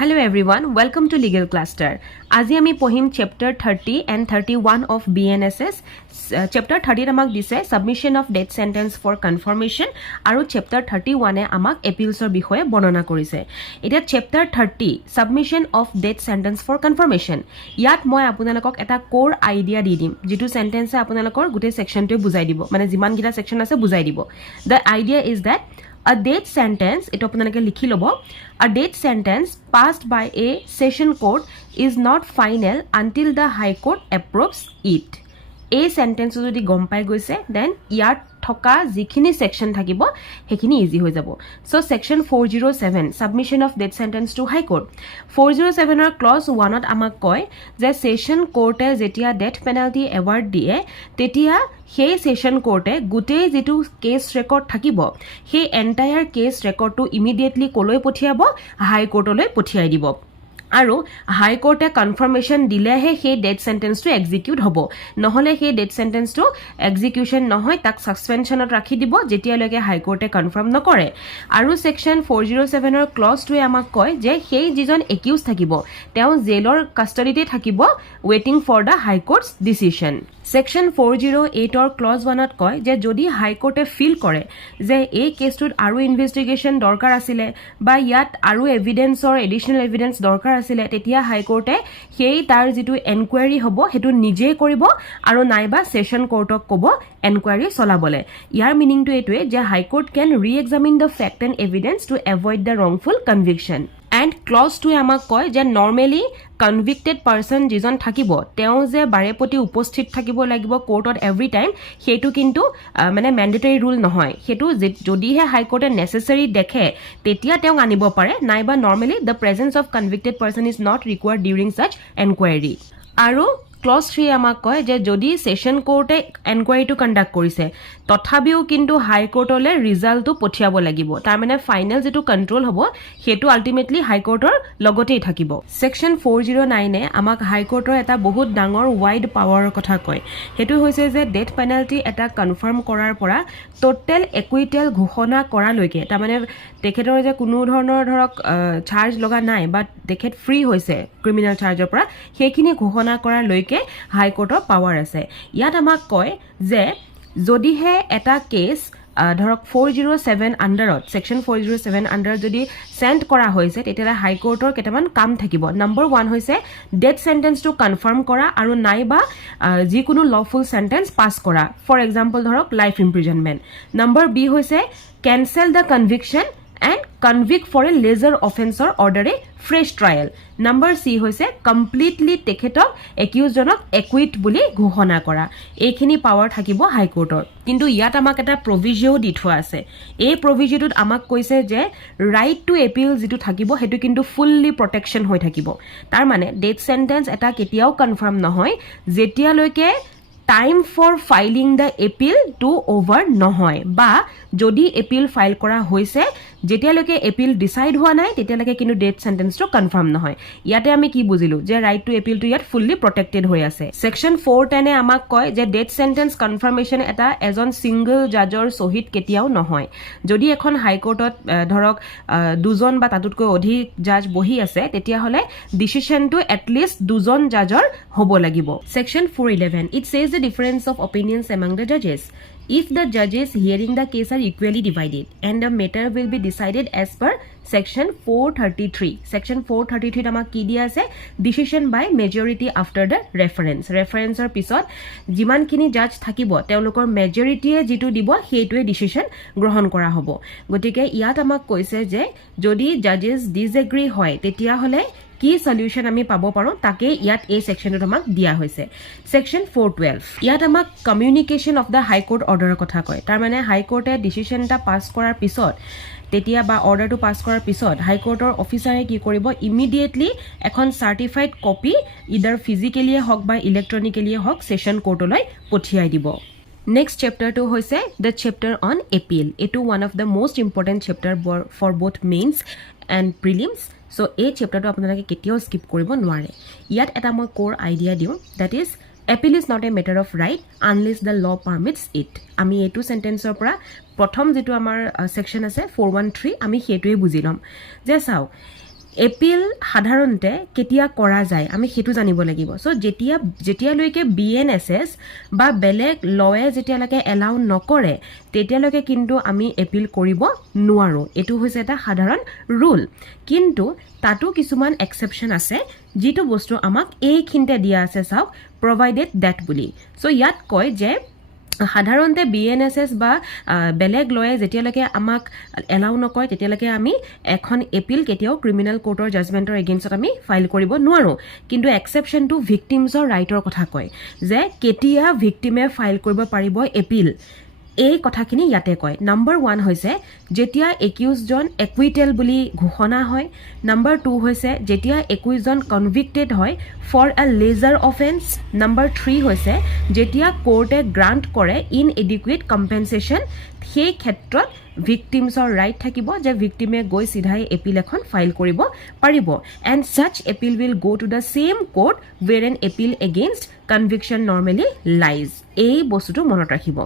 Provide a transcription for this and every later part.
Hello everyone, welcome to Legal Cluster. আজি আমি পঢ়িম chapter 30 and 31 of BNSS. Chapter 30 আমাক দিছে submission of death sentence for confirmation আৰু chapter 31 আমাক appeals ৰ বিষয়ে বৰ্ণনা কৰিছে। এতিয়া chapter 30 submission of death sentence for confirmation। ইয়াত মই আপোনালোকক এটা core idea দি দিম যেটো sentence আপোনালোকৰ গোটেই sectionটোৱে বুজাই দিব মানে যিমান গিটা section আছে বুজাই দিব। The idea is that a death sentence, ito apnalake likhi lobo, a death sentence passed by a session court is not final until the High Court approves it. A sentence jodi gom pai goise, then yar thoka jikhini section thakibo hekhini easy hoi jabo. So section 407 submission of death sentence to High Court. 407 or clause 1 ot amak koy je session court e jetia death penalty award die tetia সেই session কোর্টে গুটে যেটো case record থাকিব সেই entire case record two immediately কলৈ পঠিয়াব হাই কোর্টলৈ পঠিয়াই দিব আৰু হাই কোর্টে কনফার্মেশন দিলেহে সেই ডেথ সেন্টেন্সটো এক্সিকিউট হ'ব নহলে সেই ডেথ সেন্টেন্সটো এক্সিকিউশন নহয় তাক সাসপেনশনত ৰাখি দিব যেতিয়ালৈকে হাই কোৰ্টে কনফাৰ্ম নকৰে আৰু সেকশন 407 ৰ ক্লজ 2 আমাক কয় যে সেই যিজন একিউজ থাকিব তেওঁ জেলৰ কাস্টডিতে থাকিব waiting for the high court's decision Section 408 or clause 1 ত কয় যে যদি হাই কোর্টে ফিল কৰে যে এই কেছটোত আৰু ইনভেস্টিগেশন দৰকাৰ আছিল বা ইয়াত আৰু এভিডেন্স অৰ এডিশনাল এভিডেন্স দৰকাৰ আছিল তেতিয়া হাই কোৰ্টে সেই তাৰ যেটো এনকুৱাৰী হ'ব হেতু নিজে কৰিব আৰু নাইবা সেশন কোৰ্টক ক'ব এনকুৱাৰী চলাবলে ইয়াৰ মিনিং টো এটোৱে যে high court can re-examine the fact and evidence to avoid the wrongful conviction and clause 2 আমাক কয় যে নরমালি কনভিক্টেড পারসন যিজন থাকিব তেও যে বাৰেপতি উপস্থিত থাকিব লাগিব কোৰ্টত এভৰি টাইম হেতু কিন্তু মানে ম্যান্ডেটৰি ৰুল নহয় হেতু যদিহে হাই কোৰ্টে নেসেসাৰি দেখে তেতিয়া তেও আনিব পাৰে নাইবা normally the presence of convicted person is not required during such enquiry আৰু ক্লজ 3 আমাক কয় যে যদি সেশন কোৰ্টে এনকুৱাৰীটো কন্ডাক্ট কৰিছে তথাপিও কিন্তু হাই কোৰ্টলে ৰিজাল্টটো পঠিয়াব লাগিব তাৰ মানে ফাইনাল যেটো কন্ট্ৰোল হ'ব হেতু আলটিমেটলি হাই কোৰ্টৰ লগতেই থাকিব সেকশন 409 এ আমাক হাই কোৰ্টৰ এটা বহুত ডাঙৰ ওয়াইড পাৱাৰৰ কথা কয় হেতু হৈছে যে ডেথ পেনাল্টি এটা কনফাৰ্ম কৰাৰ পৰা টোটাল একুইটেল ঘোষণা কৰালৈকে তাৰ মানে তেখেতৰ যে কোনো ধৰণৰ ধৰক চাৰ্জ লগা নাই বা তেখেত ফ্ৰী হৈছে ক্ৰিমিনাল চাৰ্জৰ পৰা হেখিনি ঘোষণা কৰালৈকে হাই কোৰ্টৰ পাৱাৰ আছে ইয়াত আমাক কয় যে যদিহে এটা কেস ধৰক 407 আন্ডাৰত সেকশন 407 আন্ডাৰ যদি সেন্ড কৰা হৈছে তেতিয়া হাই কোৰ্টৰ কেটামান কাম থাকিব নম্বৰ 1 হৈছে ডেথ সেন্টেন্সটো কনফাৰ্ম কৰা আৰু নাইবা যিকোনো লফুল সেন্টেন্স পাস কৰা ফৰ এক্সাম্পল ধৰক লাইফ ইমপ্ৰিজনমেন্ট নম্বৰ বি হৈছে cancel the conviction and convict for a lesser offense or order a fresh trial. Number C hoise completely tekhetok accused jonok acquit buli ghoshona kora. Ekhini power thakibo high court or. Kintu yat amak eta provision di thua ase. Ei provision tut amak koise je right to appeal jitu thakibo hetu kintu fully protection hoi thakibo. Tar mane death sentence eta ketiao confirm nohoy jetia loike time for filing the appeal to over নহয় বা যদি appeal file কৰা হৈছে যেতিয়ালৈকে appeal decide হোৱা নাই তেতিয়ালৈকে কিন্তু death sentence টো কনফার্ম নহয় ইয়াতে আমি কি বুজিলো যে right to appeal টো ইয়াত fully protected হৈ আছে section 410 এ আমাক কয় যে death sentence confirmation এটা এজন সিঙ্গল জাজৰ সহিত কেতিয়াও নহয় যদি এখন হাই কোৰ্টত ধৰক দুজন বা তাতকৈ অধিক জাজ বহি আছে তেতিয়া হলে ডিসিশন টো at least দুজন জাজৰ হ'ব লাগিব section 411 it says the difference of opinions among the judges if the judges hearing the case are equally divided and the matter will be decided as per section 433 section 433 amak ki dia ase decision by majority after the reference or pisot jiman kini judge thakibo teolokor majority e jitu dibo heitue decision grohon kora hobo gotike iyat amak koise je jodi judges disagree hoy tetia hole কি solution আমি পাবো পাৰো তাকে ইয়াত এই সেকশনত আমাক দিয়া হৈছে সেকশন 412 ইয়াত আমাক communication of the high court অৰ্ডাৰৰ কথা কয় তাৰ মানে হাই কোৰ্টে ডিসিশনটা পাস কৰাৰ পিছত তেতিয়া বা অৰ্ডাৰটো পাস কৰাৰ পিছত হাই কোৰ্টৰ অফিচাৰে কি কৰিব ইমিডিয়েটলি এখন সাৰ্টিফাইড কপি ইদাৰ ফিজিক্যালি হক বা ইলেক্ট্ৰনিক্যালি হক সেশন কোৰ্টলৈ পঠিয়াই দিব Next chapter to hoise the chapter on appeal. It is one of the most important chapter for both mains and prelims. So a chapter to আপোনালোকে কেতিয়াও skip কৰিব নোৱাৰে ইয়াত এটা মই core idea দিও that is appeal is not a matter of right unless the law permits it আমি এটো সেন্টেন্সৰ পৰা প্ৰথম যেটো আমাৰ সেকশন আছে 413 আমি হেটোৱে বুজি লম যে চাও এপিল সাধাৰণতে কেতিয়া কৰা যায় আমি সেইটো জানিব লাগিব সো যেতিয়ালৈকে বিএনএছএছ বা বেলেগ লয়ে যেতিয়ালৈকে এলাউ নকৰে তেতিয়ালৈকে কিন্তু আমি এপিল কৰিব নোৱাৰো এটো হৈছে এটা সাধাৰণ ৰুল কিন্তু তাতো কিছুমান এক্সেপশন আছে যেটো বস্তু আমাক এইখিনতে দিয়া আছে চাওক provided that বুলি সো ইয়াত কয় যে সাধাৰণতে বিএনএছএছ বা বেলেগ লয়ে যেতিয়ালৈকে আমাক এলাউ নকৰে তেতিয়ালৈকে আমি এখন এপিল কেতিয়াও ক্ৰিমিনাল কোৰ্টৰ জাজমেন্টৰ এগেইনষ্টত আমি ফাইল কৰিব নোৱাৰো কিন্তু এক্সেপশনটো ভিকটিমছৰ ৰাইটৰ কথা কয় যে কেতিয়া ভিকটিমে ফাইল কৰিব পাৰিব এপিল এই কথাখিনি ইয়াতে কয় নাম্বাৰ 1 হৈছে যেতিয়া একিউজড জন একুইটেল বুলি ঘোষণা হয় নাম্বাৰ 2 হৈছে যেতিয়া একুইজড জন কনভিক্টেড হয় for a lesser offence number 3 হৈছে যেতিয়া কোৰ্টে গ্ৰান্ট কৰে ইনএডিকুৱেট কম্পেনসেশন সেই ক্ষেত্ৰত ভিকটিমছৰ ৰাইট থাকিব যে ভিকটিমে গৈ সিধাই এপিল এখন ফাইল কৰিব পাৰিব and such appeal will go to the same court where an appeal against conviction normally lies এই বস্তুটো মনত ৰাখিব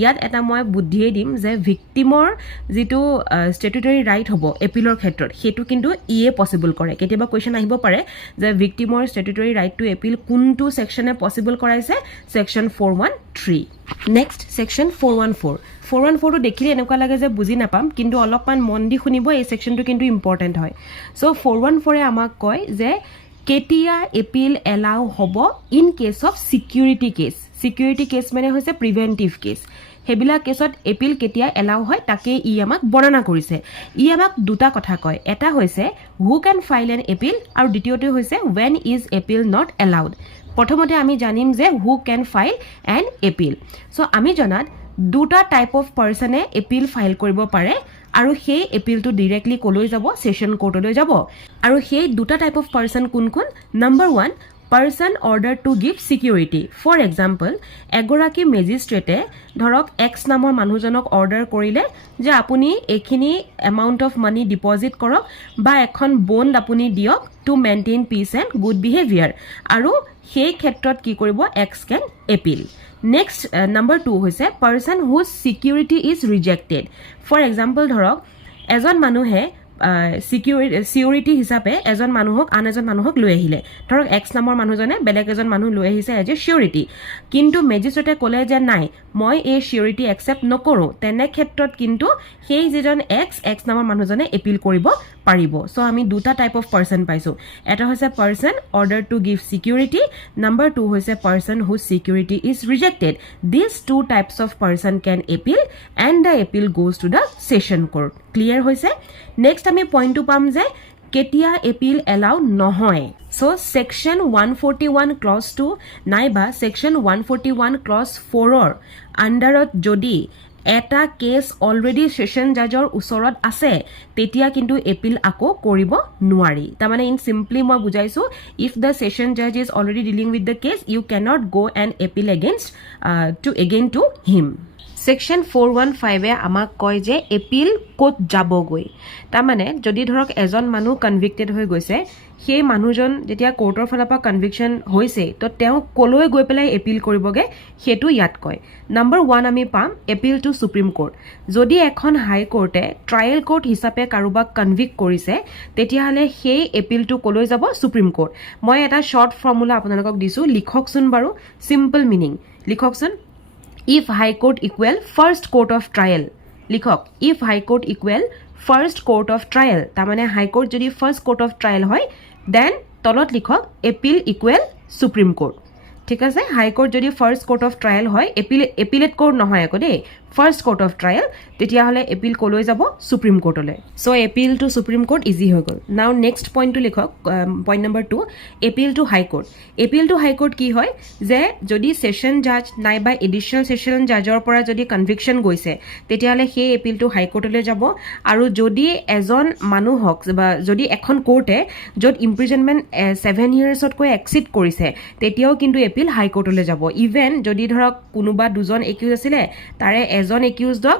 ইয়াত এটা মই বুদ্ধিয়ে দিম যে ভিকটিমৰ যেটো স্ট্যাটুটৰী ৰাইট হ'ব এপিলৰ ক্ষেত্ৰত হেতু কিন্তু ইয়ে পসিবল কৰে কেতিয়াবা কোৱেশ্চন আহিব পাৰে যে ভিকটিমৰ স্ট্যাটুটৰী ৰাইট টু এপিল কোনটো সেকশনে পসিবল কৰাইছে সেকশন 413 নেক্সট সেকশন 414 414 টো দেখিলে এনেকুৱা লাগে যে বুজি নাপাম কিন্তু অলপমান মন দি শুনিব এই সেকশনটো কিন্তু ইম্পৰ্টেন্ট হয় সো 414 এ আমাক কয় যে কেতিয়া এপিল এলাউ হ'ব in case of security case মানে হৈছে প্ৰিভেন্টিভ কেস হেবিলা কেছত এপিল কেতিয়া এলাউ হয় তাকে ই আমাক বৰ্ণনা কৰিছে ই আমাক দুটা কথা কয় এটা হৈছে who can file an appeal আৰু দ্বিতীয়টো হৈছে when is appeal not allowed প্ৰথমতে আমি জানিম যে who can file an appeal so আমি জনাত দুটা টাইপ অফ পাৰ্সনে এপিল ফাইল কৰিব পাৰে আৰু সেই এপিলটো ডাইৰেক্টলি কলৈ যাব সেশন কোৰ্টলৈ যাব আৰু সেই দুটা টাইপ অফ পাৰ্সন কোন number 1 person order to give security for example এগৰাকী মেজিস্ট্ৰেটে ধৰক x নামৰ মানুহজনক অৰ্ডাৰ কৰিলে যে আপুনি এখিনি এমাউন্ট অফ মানি ডিপোজিট কৰক বা এখন বন্ড আপুনি দিয়ক to maintain piece and good behaviour আৰু সেই ক্ষেত্ৰত কি কৰিব x can appeal next number 2 হৈছে person whose security is rejected for example ধৰক এজন মানুহে সিকিউৰিটি হিচাপে এজন মানুহক আন এজন মানুহক লৈ আহিলে ধৰক x নামৰ মানুহজনে বেলেগ এজন মানুহ লৈ আহিছে এজ এ সিকিউৰিটি কিন্তু মেজিস্ট্ৰেটে ক'লে যে নাই মই এই সিকিউৰিটি একসেপ্ট নকৰো তেনে ক্ষেত্ৰত কিন্তু সেই যিজন x নামৰ মানুহজনে এপিল কৰিব পাৰিব সো আমি দুটা টাইপ অফ পাৰ্সন পাইছো এটা হৈছে person order to give security number 2 হৈছে person whose security is rejected this two types of person can appeal and the appeal goes to the session court clear হৈছে next আমি পইণ্টটো পাম যে কেতিয়া এপিল এলাউ নহয় সো সেকশন 141 ক্লজ 2 নাইবা section 141 close 4 ৰ আন্ডাৰত যদি এটা কেস অলৰেডি সেশন জাজৰ ওচৰত আছে তেতিয়া কিন্তু এপিল আকো কৰিব নোৱাৰি তাৰ মানে ইন সিম্পলি মই বুজাইছো ইফ দ্য সেশন জাজ is already dealing with the case you can't go and appeal against to him section 415 এ আমাক কয় যে এপিল কোত যাবগৈ তাৰ মানে যদি ধৰক এজন মানুহ কনভিক্টেড হৈ গৈছে সেই মানুহজন যেতিয়া কোৰ্টৰ ফালৰ পৰা কনভিকশন হৈছে তো তেওঁ কলৈ গৈ পেলাই এপিল কৰিবগে হেতু ইয়াত কয় নাম্বাৰ 1 আমি পাম এপিল টু সুপ্ৰিম কোৰ্ট যদি এখন হাই কোৰ্টে ট্ৰায়েল কোৰ্ট হিচাপে কাৰোবাক কনভিক্ট কৰিছে তেতিয়া হলে সেই এপিলটো কলৈ যাব সুপ্ৰিম কোৰ্ট মই এটা শৰ্ট ফৰ্মুলা আপোনালোকক দিছো লিখকচোন বাৰু সিম্পল মিনিং লিখকচোন if high court equal first court of trial লিখক if high court equal first court of trial তাৰ মানে high court যদি first court of trial হয় then তলত লিখক appeal equal supreme court ঠিক আছে হাই কোৰ্ট যদি ফাৰ্স্ট কোৰ্ট অফ ট্ৰায়াল হয় এপিলেট কোৰ্ট নহয় আকৌ দেই ফাৰ্স্ট কোৰ্ট অফ ট্ৰায়াল তেতিয়া হলে এপিল কলৈ যাব সুপ্ৰিম কোৰ্টলৈ so appeal to supreme court easy হৈ গল নাও নেক্সট পইণ্টটো লিখক point number 2 appeal to high court কি হয় যে যদি সেশন জাজ নাইবা এডিশনাল সেশন জাজৰ পৰা যদি কনভিকশন গৈছে তেতিয়া হলে সেই এপিল টু হাই কোৰ্টলৈ যাব আৰু যদি এজন মানুহক বা যদি এখন কোৰ্টে যত ইমপ্ৰিজনমেন্ট 7 ইয়াৰ্ছত কৈ এক্সিড কৰিছে তেতিয়াও কিন্তু এপিল হাই কোৰ্টলৈ যাব ইভেন যদি ধৰক কোনোবা দুজন একিউজ আছিল তাৰে এজন একিউজডক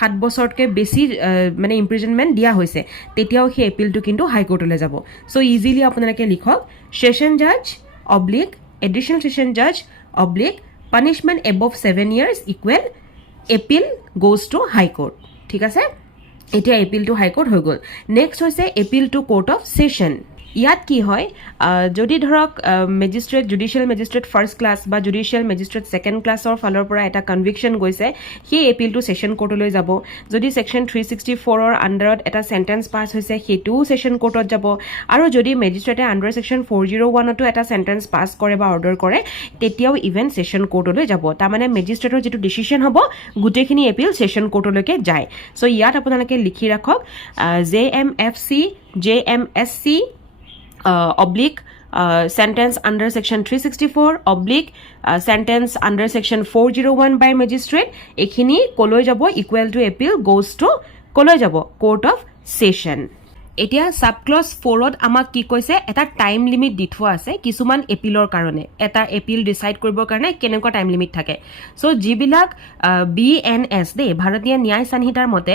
7 বছৰতকৈ বেছি মানে ইমপ্ৰিজনমেন্ট দিয়া হৈছে তেতিয়াও সেই এপিলটো কিন্তু হাই কোৰ্টলৈ যাব সো ইজিলি আপোনালোকে লিখক সেশন জাজ অবলিক এডিশনাল সেশন জাজ oblique punishment above 7 years equal appeal goes two high court ঠিক আছে এতিয়া এপিল টু হাইকোৰ্ট হৈ গ'ল নেক্সট হৈছে appeal to court of session ইয়াত কি হয় যদি ধৰক magistrate judicial magistrate first class বা জুডিচিয়েল মেজিষ্ট্ৰেট ছেকেণ্ড ক্লাছৰ ফালৰ পৰা এটা কনভিকশ্যন গৈছে সেই এপিলটো ছেশ্যন কোৰ্টলৈ যাব যদি ছেকশ্যন 364ৰ আণ্ডাৰত এটা চেণ্টেন্স পাছ হৈছে সেইটোও ছেশ্যন কোৰ্টত যাব আৰু যদি মেজিষ্ট্ৰেটে আণ্ডাৰ ছেকশ্যন 401তো এটা চেণ্টেন্স পাছ কৰে বা অৰ্ডাৰ কৰে তেতিয়াও ইভেন ছেশ্যন কোৰ্টলৈ যাব তাৰমানে মেজিষ্ট্ৰেটৰ যিটো ডিচিশ্যন হ'ব গোটেইখিনি এপিল ছেশ্যন কোৰ্টলৈকে যায় চ' ইয়াত আপোনালোকে লিখি ৰাখক JMFC JMSC oblique sentence under section 364 oblique sentence under section 401 by magistrate ekhini koloi jabo equal to appeal goes to koloi jabo court of session এতিয়া সাব ক্লজ 4ত আমাক কি কৈছে এটা টাইম লিমিট দি থোৱা আছে কিছুমান এপিলৰ কাৰণে এটা এপিল ডিসাইড কৰিবৰ কাৰণে কেনেকুৱা টাইম লিমিট থাকে সো যিবিলাক BNS দে ভাৰতীয় ন্যায় সংহিতাৰ মতে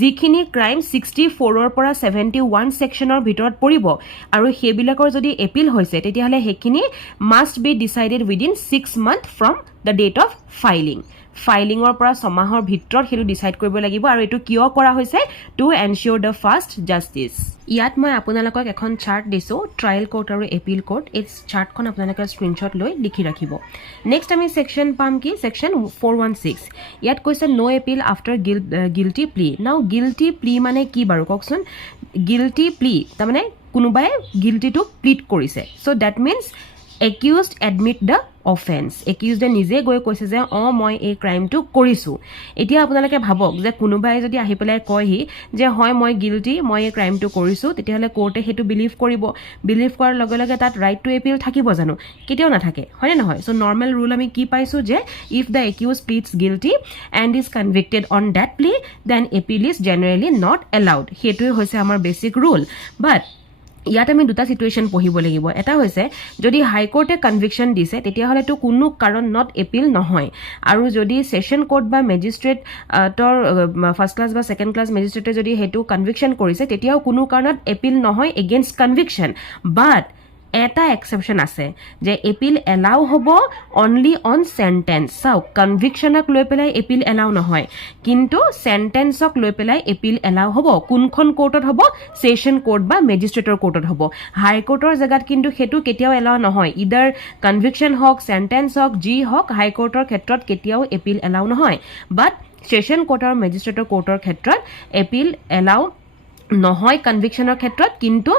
যিখিনি ক্ৰাইম 64ৰ পৰা 71 সেকশনৰ ভিতৰত পৰিব আৰু হেবিলাকৰ যদি এপিল হৈছে তেতিয়াহলে হেখিনি must be decided within 6 month from the date of filing ফাইলিঙৰ পৰা সমাহৰ ভিতৰত হেতু ডিসাইড কৰিব লাগিব আৰু এটো কিয় কৰা হৈছে টু এনশিওৰ দ্য ফাষ্ট জাস্টিস ইয়াত মই আপোনালোকক এখন চাৰ্ট দিছো ট্ৰায়াল কোৰ্ট আৰু এপিল কোৰ্ট এই চাৰ্টখন আপোনালোকে স্ক্ৰিনশ্বট লৈ লিখি ৰাখিব নেক্সট আমি সেকশন পাম কি সেকশন 416 ইয়াত কৈছে নো এপিল আফটাৰ গিল্টি প্লি নাও গিল্টি প্লি মানে কি বাৰু কওকচোন গিল্টি প্লি তাৰমানে কোনোবাই গিল্টিটো প্লিড কৰিছে so that means accused admit the offense accused নিজে গৈ কৈছে যে মই এই ক্ৰাইমটো কৰিছো এতিয়া আপোনালোকে ভাবক যে কোনোবাই যদি আহি পেলাই কয়হি যে হয় মই গিল্টি মই এই ক্ৰাইমটো কৰিছো তেতিয়াহলে কোৰ্টে হেতু বিলিভ কৰিব বিলিভ কৰাৰ লগে লগে তাত ৰাইট টু এপিল থাকিব জানো কেতিয়াও নাথাকে হয়নে নহয় সো নৰ্মেল ৰুল আমি কি পাইছো যে if the accused pleads guilty and is convicted on that plea then appeal is generally not allowed হেতুই হৈছে আমাৰ বেসিক ৰুল বাট ইয়াত আমি দুটা সিচুৱেচন পঢ়িব লাগিব এটা হৈছে যদি হাই কোৰ্টে কনভিকশন দিছে তেতিয়া হলে তো কোনো কাৰণ নট এপিল নহয় আৰু যদি সেশন কোৰ্ট বা মেজিষ্ট্ৰেট টৰ ফাৰ্ষ্ট ক্লাছ বা সেকেন্ড ক্লাছ মেজিষ্ট্ৰেটে যদি হেতু কনভিকশন কৰিছে তেতিয়াও কোনো কাৰণত এপিল নহয় এগেইনষ্ট কনভিকশন বাট এটা এক্সেপশন আছে যে এপিল এলাউ হ'ব অনলি অন সেন্টেন্স সাও কনভিকশনক লৈ পেলাই এপিল এলাউ নহয় কিন্তু সেন্টেন্সক লৈ পেলাই এপিল এলাউ হ'ব কোনখন কোৰ্টত হ'ব সেশন কোৰ্ট বা মেজিষ্ট্ৰেটৰ কোৰ্টত হ'ব হাই কোৰ্টৰ জাগাত কিন্তু হেতু কেতিয়াও এলাউ নহয় ইদাৰ কনভিকশন হক সেন্টেন্স হক জি হক হাই কোৰ্টৰ ক্ষেত্ৰত কেতিয়াও এপিল এলাউ নহয় বাট সেশন কোৰ্ট আৰু মেজিষ্ট্ৰেটৰ কোৰ্টৰ ক্ষেত্ৰত এপিল এলাউ নহয় কনভিকশনৰ ক্ষেত্ৰত কিন্তু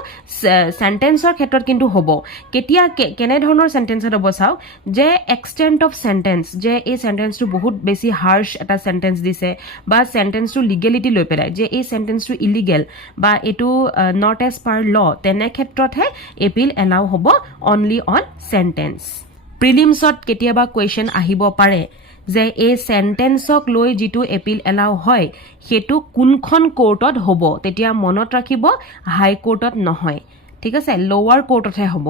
সেন্টেন্সৰ ক্ষেত্ৰত কিন্তু হ'ব কেতিয়া কেনে ধৰণৰ সেন্টেন্সত হ'ব চাও যে এক্সটেন্ট অফ সেন্টেন্স যে এই সেন্টেন্সটো বহুত বেছি হাৰ্শ এটা সেন্টেন্স দিছে বা সেন্টেন্সটো লিগেলিটি লৈ পেলাই যে এই সেন্টেন্সটো ইলিগেল বা এটো নট এজ পাৰ ল তেনে ক্ষেত্ৰতহে এপিল এলাউ হ'ব অনলি অন সেন্টেন্স প্ৰিলিমছত কেতিয়াবা কোৱেশ্চন আহিব পাৰে যে এই সেন্টেন্সক লৈ যিটো এপিল এলাউ হয় হেতু কোনখন কোৰ্টত হ'ব তেতিয়া মনত ৰাখিব হাই কোৰ্টত নহয় ঠিক আছে লোৱাৰ কোৰ্টতহে হ'ব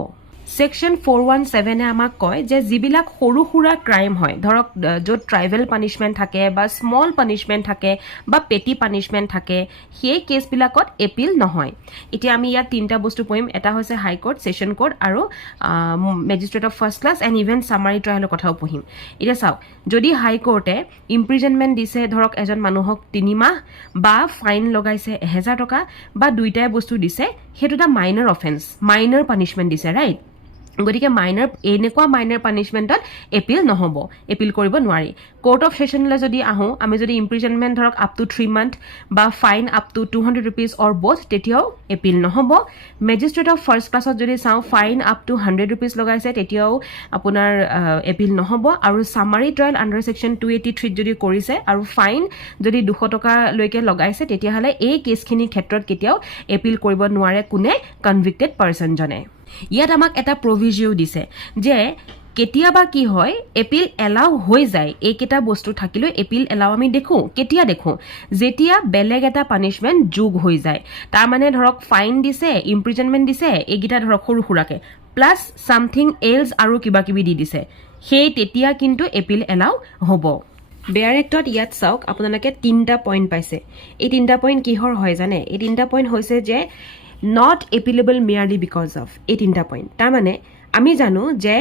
সেকশন 417 এ আমাক কয় যে যিবিলাক সৰু সুৰা ক্ৰাইম হয় ধৰক য'ত ট্ৰাইবেল পানিশমেন্ট থাকে বা স্মল পানিশমেন্ট থাকে বা পেটি পানিশমেন্ট থাকে সেই কেছবিলাকত এপিল নহয় এতিয়া আমি ইয়াত তিনটা বস্তু পঢ়িম এটা হৈছে হাই কোৰ্ট সেশন কোৰ্ট আৰু magistrate of first class and even summary ট্ৰায়েলৰ কথাও পঢ়িম এতিয়া চাওক যদি হাই কোৰ্টে ইমপ্ৰিজনমেন্ট দিছে ধৰক এজন মানুহক 3 মাহ বা ফাইন লগাইছে 1000 টকা বা দুইটাই বস্তু দিছে হেতু এটা মাইনৰ অফেন্স মাইনৰ পানিশমেন্ট দিছে ৰাইট গতিকে মাইনৰ এনেকুৱা মাইনৰ পানিশমেন্টত এপিল নহব এপিল কৰিব নোৱাৰি কোৰ্ট অফ সেশনলৈ যদি আহো আমি যদি ইমপ্ৰিজনমেন্ট ধৰক আপ টু 3 মান্থ বা fine up to 200 rupees or both তেতিয়াও এপিল নহব মেজিষ্ট্ৰেট অফ ফাৰ্ষ্ট ক্লাছত যদি চাও ফাইন আপ টু 100 रुपीस লগাইছে তেতিয়াও আপোনাৰ এপিল নহব আৰু সামাৰী ট্ৰায়াল আন্ডাৰ সেকশন 283 যদি কৰিছে আৰু ফাইন যদি 200 টকা লৈকে লগাইছে তেতিয়াহলে এই কেছখিনি ক্ষেত্ৰত কেতিয়াও এপিল কৰিব নোৱাৰে কোনে কনভিক্টেড পাৰসন জনে ইয়াত আমাক এটা প্ৰভিজিও দিছে যে কেতিয়াবা কি হয় এপিল এলাউ হৈ যায় এইকেটা বস্তু থাকিলে এপিল এলাউ আমি দেখো কেতিয়া দেখো যেতিয়া বেলেগ এটা পানিশমেন্ট যোগ হৈ যায় তাৰ মানে ধৰক ফাইন দিছে ইমপ্ৰিজনমেন্ট দিছে এইগিটা ধৰক সৰু সুৰাকে প্লাস সামথিং এলস আৰু কিবা কিবি দি দিছে সেই তেতিয়া কিন্তু এপিল এলাউ হ'ব বেয়াৰ এক্টত ইয়াত চাওক আপোনালোকে তিনটা পইণ্ট পাইছে এই তিনটা পইণ্ট কিহৰ হয় জানে এই তিনটা পইণ্ট হৈছে যে not appealable merely because of এই তিনটা পইণ্ট তাৰ মানে আমি জানো যে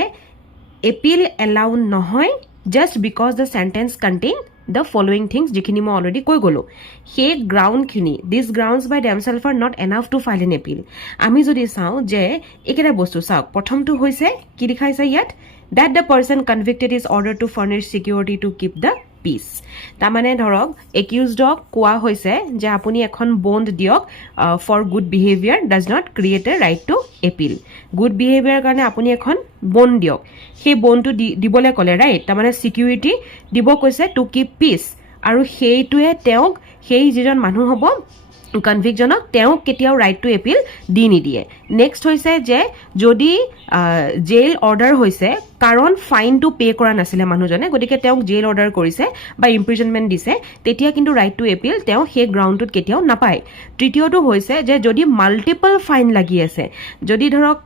appeal allow নহয় just because the sentence contain the following things যিখিনি মই অলৰেডি কৈ গ'লোঁ সেই গ্ৰাউণ্ডখিনি দিছ grounds by themselves are not enough to file an appeal আমি যদি চাওঁ যে এইকেইটা বস্তু চাওক প্ৰথমটো হৈছে কি দেখাইছে ইয়াত that the person convicted is ordered to furnish security to keep the peace তাৰমানে ধৰক একিউজডক কোৱা হৈছে যে আপুনি এখন বণ্ড দিয়ক for good behaviour does not create a right to appeal good behaviour কাৰণে আপুনি এখন বণ্ড দিয়ক সেই বণ্ডটো দিবলৈ ক'লে ৰাইট তাৰমানে ছিকিউৰিটি দিব কৈছে টু কিপ পিচ আৰু সেইটোৱে তেওঁক সেই যিজন মানুহ হ'ব কনভিক্টজনক তেওঁক কেতিয়াও ৰাইট টু এপিল দি নিদিয়ে নেক্সট হৈছে যে যদি জেইল অৰ্ডাৰ হৈছে কাৰণ ফাইনটো পে' কৰা নাছিলে মানুহজনে গতিকে তেওঁক জেইল অৰ্ডাৰ কৰিছে বা ইম্প্ৰিজনমেণ্ট দিছে তেতিয়া কিন্তু ৰাইট টু এপিল তেওঁ সেই গ্ৰাউণ্ডটোত কেতিয়াও নাপায় তৃতীয়টো হৈছে যে যদি মাল্টিপল ফাইন লাগি আছে যদি ধৰক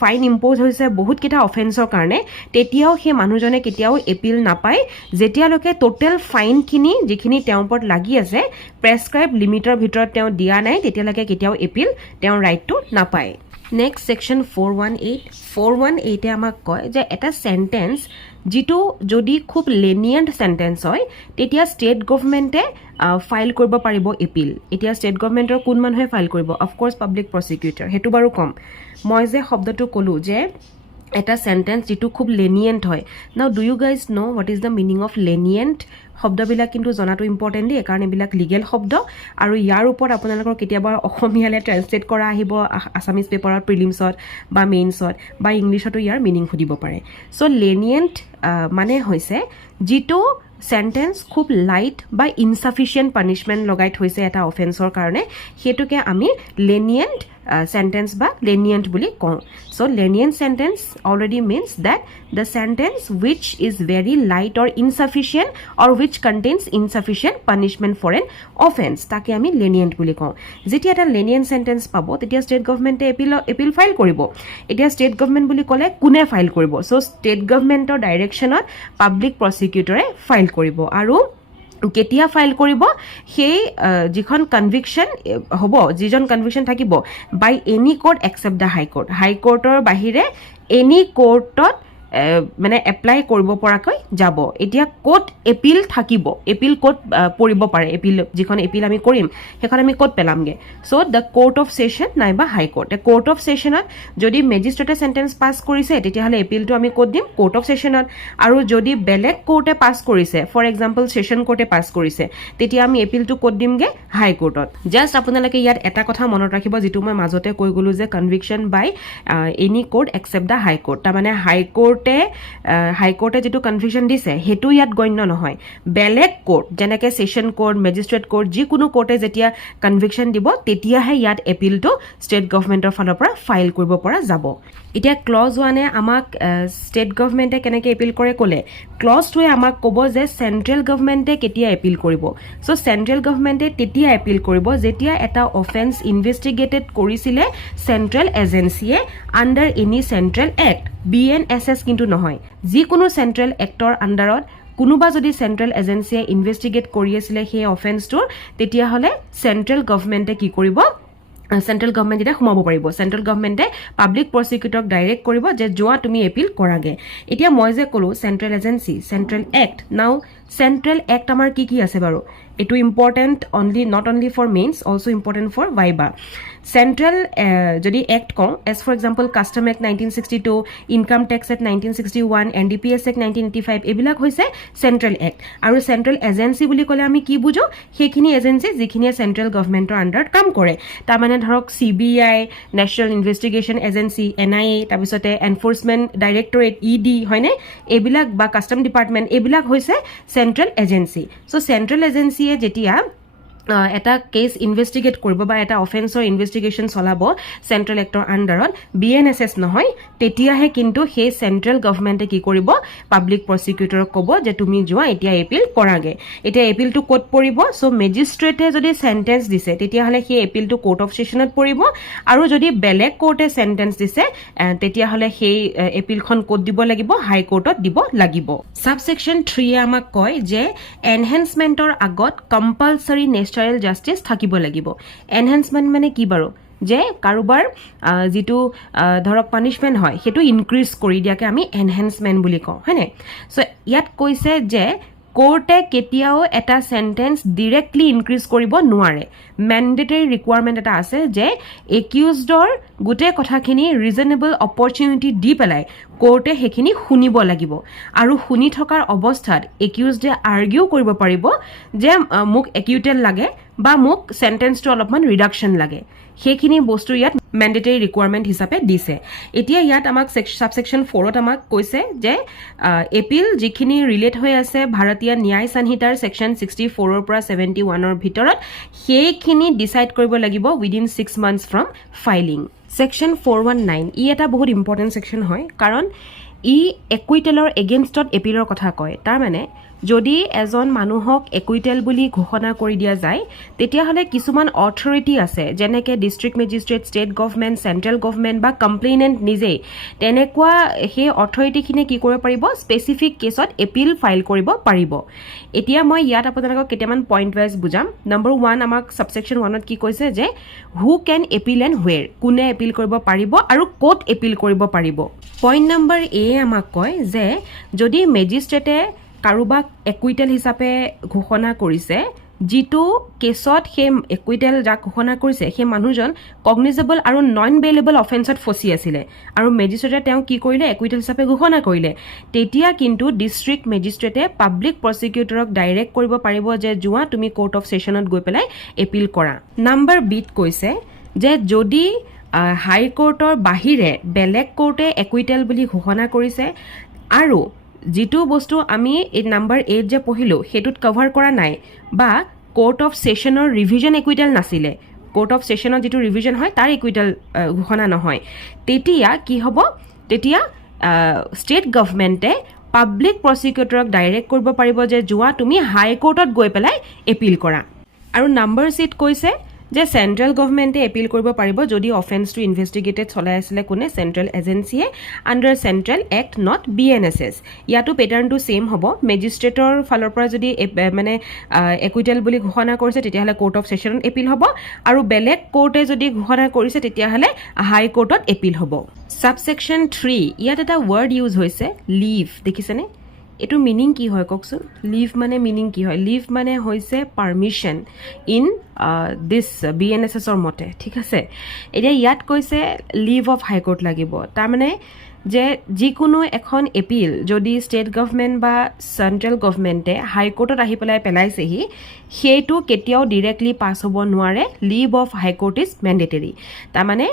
ফাইন ইম্প'জ হৈছে বহুতকেইটা অফেন্সৰ কাৰণে তেতিয়াও সেই মানুহজনে কেতিয়াও এপিল নাপায় যেতিয়ালৈকে টোটেল ফাইনখিনি যিখিনি তেওঁৰ ওপৰত লাগি আছে প্ৰেছক্ৰাইব লিমিটৰ ভিতৰত তেওঁ দিয়া নাই তেতিয়ালৈকে কেতিয়াও এপিল তেওঁৰ ৰাইটটো নাপায় নেক্সট ছেকশ্যন 418 আমাক কয় যে এটা চেণ্টেন্স যিটো যদি খুব লেনিয়েণ্ট চেণ্টেন্স হয় তেতিয়া ষ্টেট গভৰ্ণমেণ্টে ফাইল কৰিব পাৰিব এপিল এতিয়া ষ্টেট গভৰ্ণমেণ্টৰ কোন মানুহে ফাইল কৰিব অফক'ৰ্ছ পাব্লিক প্ৰচিকিউটৰ সেইটো বাৰু কম মই যে শব্দটো ক'লোঁ যে এটা চেণ্টেন্স যিটো খুব লেনিয়েণ্ট হয় now do you guys know' what is the meaning of lenient শব্দবিলাক কিন্তু জনাটো ইম্পৰ্টেণ্ট দেই কাৰণ এইবিলাক লিগেল শব্দ আৰু ইয়াৰ ওপৰত আপোনালোকৰ কেতিয়াবা অসমীয়ালৈ ট্ৰেন্সলেট কৰা আহিব আছামিজ পেপাৰত প্ৰিলিমছত বা মেইনছত বা ইংলিছতো ইয়াৰ মিনিং সুধিব পাৰে চ' লেনিয়েণ্ট মানে হৈছে যিটো চেণ্টেন্স খুব লাইট বা ইনচাফিচিয়েণ্ট পানিছমেণ্ট লগাই থৈছে এটা অফেন্সৰ কাৰণে সেইটোকে আমি লেনিয়েণ্ট sentence বা lenient বুলি কওঁ so lenient sentence already means that the sentence which is very light or insufficient or which contains insufficient punishment for an offense তাকে আমি lenient বুলি কওঁ যেতিয়া এটা lenient sentence পাব তেতিয়া ষ্টেট গভৰ্ণমেণ্টে এপিল ফাইল কৰিব এতিয়া ষ্টেট গভৰ্ণমেণ্ট বুলি ক'লে কোনে ফাইল কৰিব so ষ্টেট গভৰ্ণমেণ্টৰ ডাইৰেকশ্যনত পাব্লিক প্ৰচিকিউটৰে ফাইল কৰিব আৰু কেতিয়া ফাইল কৰিব সেই যিখন কনভিকশ্যন হ'ব যিজন কনভিকশ্যন থাকিব বাই এনি কোৰ্ট এক্সেপ্ট দ্য হাই কোৰ্টৰ বাহিৰে এনি কোৰ্টত মানে এপ্লাই কৰিব পৰাকৈ যাব এতিয়া ক'ত এপিল থাকিব এপিল ক'ত পৰিব পাৰে এপিল যিখন এপিল আমি কৰিম সেইখন আমি ক'ত পেলামগে চ' দ্য কোৰ্ট অফ ছেশ্যন নাইবা হাই কোৰ্ট কোৰ্ট অফ ছেশ্যনত যদি মেজিষ্ট্ৰেটে চেণ্টেন্স পাছ কৰিছে তেতিয়াহ'লে এপিলটো আমি ক'ত দিম কোৰ্ট অফ ছেশ্যনত আৰু যদি বেলেগ কোৰ্টে পাছ কৰিছে ফৰ এক্সাম্পল ছেশ্যন কোৰ্টে পাছ কৰিছে তেতিয়া আমি এপিলটো ক'ত দিমগে হাই কোৰ্টত জাষ্ট আপোনালোকে ইয়াত এটা কথা মনত ৰাখিব যিটো মই মাজতে কৈ গ'লোঁ যে conviction by any court except the high court তাৰমানে হাই কোৰ্টে যিটো কনভিকশ্যন দিছে সেইটো ইয়াত গণ্য নহয় বেলেগ কোৰ্ট যেনেকৈ ছেশ্যন কোৰ্ট মেজিষ্ট্ৰেট কোৰ্ট যিকোনো কোৰ্টে যেতিয়া কনভিকশ্যন দিব তেতিয়াহে ইয়াত এপিলটো ষ্টেট গভৰ্ণমেণ্টৰ ফালৰ পৰা ফাইল কৰিব পৰা যাব এতিয়া ক্লজ 1 আমাক ষ্টেট গভৰ্ণমেণ্টে কেনেকৈ এপিল কৰে ক'লে ক্লজ 2 আমাক ক'ব যে চেণ্ট্ৰেল গভৰ্ণমেণ্টে কেতিয়া এপিল কৰিব চ' চেণ্ট্ৰেল গভৰ্ণমেণ্টে তেতিয়া এপিল কৰিব যেতিয়া এটা অফেন্স ইনভেষ্টিগেটেড কৰিছিলে চেণ্ট্ৰেল এজেঞ্চিয়ে under any central act BNSS কিন্তু নহয় যিকোনো চেণ্ট্ৰেল এক্টৰ আণ্ডাৰত কোনোবা যদি চেণ্ট্ৰেল এজেঞ্চিয়ে ইনভেষ্টিগেট কৰি আছিলে সেই অফেন্সটোৰ তেতিয়াহ'লে চেণ্ট্ৰেল গভৰ্ণমেণ্টে কি কৰিব চেণ্ট্ৰেল গভৰ্ণমেণ্ট যেতিয়া সোমাব পাৰিব চেণ্ট্ৰেল গভৰ্ণমেণ্টে পাব্লিক প্ৰচিকিউটৰক ডাইৰেক্ট কৰিব যে যোৱা তুমি এপিল কৰাগে এতিয়া মই যে ক'লোঁ central agency central act now central act আমাৰ কি কি আছে বাৰু এইটো important not only for mains also' important for viva central যদি এক্ট কওঁ as for example custom act 1962 income tax act 1961 NDPS act 1985 এইবিলাক হৈছে চেণ্ট্ৰেল এক্ট আৰু চেণ্ট্ৰেল এজেঞ্চি বুলি ক'লে আমি কি বুজো সেইখিনি এজেঞ্চি যিখিনিয়ে চেণ্ট্ৰেল গভৰ্ণমেণ্টৰ আণ্ডাৰত কাম কৰে তাৰমানে ধৰক CBI national investigation agency NIA তাৰপিছতে এনফৰ্চমেণ্ট ডাইৰেক্টৰেট ED হয়নে এইবিলাক বা কাষ্টম ডিপাৰ্টমেণ্ট এইবিলাক হৈছে চেণ্ট্ৰেল এজেঞ্চি চ' চেণ্ট্ৰেল এজেঞ্চিয়ে যেতিয়া এটা কেছ ইনভেষ্টিগেট কৰিব বা এটা অফেন্সৰ ইনভেষ্টিগেশ্যন চলাব চেণ্ট্ৰেল এক্টৰ আণ্ডাৰত BNSS নহয় তেতিয়াহে কিন্তু সেই চেণ্ট্ৰেল গভৰ্ণমেণ্টে কি কৰিব পাব্লিক প্ৰচিকিউটৰক ক'ব যে তুমি যোৱা এতিয়া এপিল কৰাগে এতিয়া এপিলটো ক'ত পৰিব চ' মেজিষ্ট্ৰেটে যদি চেণ্টেন্স দিছে তেতিয়াহ'লে সেই এপিলটো কোৰ্ট অফ ছেশ্যনত পৰিব আৰু যদি বেলেগ কোৰ্টে চেণ্টেন্স দিছে তেতিয়াহ'লে সেই এপিলখন ক'ত দিব লাগিব হাই কোৰ্টত দিব লাগিব ছাবছেকশ্যন 3 আমাক কয় যে এনহেন্সমেণ্টৰ আগত কম্পালচৰি নেচাৰেল জাষ্টিছ থাকিব লাগিব এনহেন্সমেণ্ট মানে কি বাৰু যে কাৰোবাৰ যিটো ধৰক পানিছমেণ্ট হয় সেইটো ইনক্ৰিজ কৰি দিয়াকে আমি এনহেন্সমেণ্ট বুলি কওঁ হয়নে চ' ইয়াত কৈছে যে কোৰ্টে কেতিয়াও এটা সেন্টেন্স ডাইৰেক্টলি ইনক্ৰিজ কৰিব নোৱাৰে ম্যান্ডেটৰী ৰিকুৱাৰমেন্ট এটা আছে যে একিউজডৰ গুটে কথাখিনি ৰিজনেবল অপৰচুনিটি দি পেলাই কোৰ্টে হেখিনি শুনিব লাগিব আৰু শুনি থকাৰ অৱস্থাত একিউজডে আৰ্গিউ কৰিব পাৰিব যে মোক একিউটেল লাগে বা মোক সেন্টেন্সটো অলপমান ৰিডাকশন লাগে সেইখিনি বস্তু ইয়াত ম্যান্ডেটৰী ৰিকুৱাৰমেন্ট হিচাপে দিছে এতিয়া ইয়াত আমাক সাবসেকশন 4 ত আমাক কৈছে যে এপিল যিখিনি ৰিলেট হৈ আছে ভাৰতীয় ন্যায় সংহিতাৰ সেকশন 64 ৰ পৰা 71 ৰ ভিতৰত সেইখিনি ডিসাইড কৰিব লাগিব within 6 months from filing section 419 ই এটা বহুত ইম্পৰ্টেন্ট সেকশন হয় কাৰণ ই একুইটেলৰ এগেইনষ্টত এপিলৰ কথা কয় তাৰ মানে যদি এজন মানুহক একুইটেল বুলি ঘোষণা কৰি দিয়া যায় তেতিয়াহলে কিছুমান অথৰিটি আছে যেনেকে district magistrate state government central government বা কমপ্লেইনেন্ট নিজে তেনেকুৱা হে অথৰিটিখিনি কি কৰিব পাৰিব স্পেসিফিক কেছত এপিল ফাইল কৰিব পাৰিব এতিয়া মই ইয়াত আপোনালোকক কেইটামান পইণ্ট ওয়াইজ বুজাম নম্বৰ 1 আমাক সাবসেকশন 1 ত কি কৈছে যে who can appeal and where কোনে এপিল কৰিব পাৰিব আৰু ক'ত এপিল কৰিব পাৰিব পইণ্ট নম্বৰ এ আমাক কয় যে যদি মেজিস্ট্ৰেটে কাৰোবাক একুইটেল হিচাপে ঘোষণা কৰিছে যিটো কেছত সেই একুইটেল যাক ঘোষণা কৰিছে সেই মানুহজন কগনিজেবল আৰু নন বেইলেবল অফেন্সত ফচি আছিল আৰু মেজিস্ট্ৰেটে তেওঁ কি কৰিলে একুইটেল হিচাপে ঘোষণা কৰিলে তেতিয়া কিন্তু ডিস্ট্ৰিক্ট মেজিস্ট্ৰেটে পাব্লিক প্ৰসিকিউটৰক ডাইৰেক্ট কৰিব পাৰিব যে জুৱা তুমি কোৰ্ট অফ সেশনত গৈ পেলাই এপিল কৰা নম্বৰ বিত কৈছে যে যদি হাই কোৰ্টৰ বাহিৰে বেলেগ কোৰ্টে একুইটেল বুলি ঘোষণা কৰিছে আৰু যিটো বস্তু আমি এই নম্বৰ 8 যে পঢ়িলো হেতুত কভাৰ কৰা নাই বা কোৰ্ট অফ সেশনৰ ৰিভিজন একুইটেল নাছিলে কোৰ্ট অফ সেশনৰ যেটো ৰিভিজন হয় তাৰ একুইটেল ঘোষণা নহয় তেতিয়া কি হ'ব তেতিয়া ষ্টেট গভৰ্নমেন্টে পাব্লিক প্ৰসিকিউটৰক ডাইৰেক্ট কৰিব পাৰিব যে জুৱা তুমি হাই কোৰ্টত গৈ পেলাই এপিল কৰা আৰু নম্বৰ সিট কৈছে যে সেন্ট্ৰেল গভৰ্নমেন্টে এপিল কৰিব পাৰিব যদি অফেন্সটো ইনভেষ্টিগেটেড চলাই আছিল কোনে সেন্ট্ৰেল এজেন্সিয়ে under central act not BNSS ইয়াটো প্যাটাৰ্নটো সেম হ'ব মেজিস্ট্ৰেটৰ ফালৰ পৰা যদি মানে একুইটেল বুলি ঘোষণা কৰিছে তেতিয়াহলে কোৰ্ট অফ সেশনত এপিল হ'ব আৰু বেলেগ কোৰ্টে যদি ঘোষণা কৰিছে তেতিয়াহলে হাই কোৰ্টত এপিল হ'ব সাবসেকশন 3 ইয়াত এটা ওয়াৰ্ড ইউজ হৈছে লিভ দেখিছেনে এটো মিনিং কি হয় ককসুন লিভ মানে মিনিং কি হয় লিভ মানে হৈছে পারমিশন ইন দিস বিএনএছএছ ৰ মতে ঠিক আছে এতিয়া ইয়াত কৈছে লিভ অফ হাই কোৰ্ট লাগিব তাৰ মানে যে যিকোনো এখন এপিল যদি ষ্টেট গভৰ্নমেন্ট বা সেন্ট্ৰেল গভৰ্নমেন্টে হাই কোৰ্টত আহি পেলাইছেহি সেইটো কেতিয়াও ডাইৰেক্টলি পাস হ'ব নোৱাৰে leave of high court is mandatory তাৰ মানে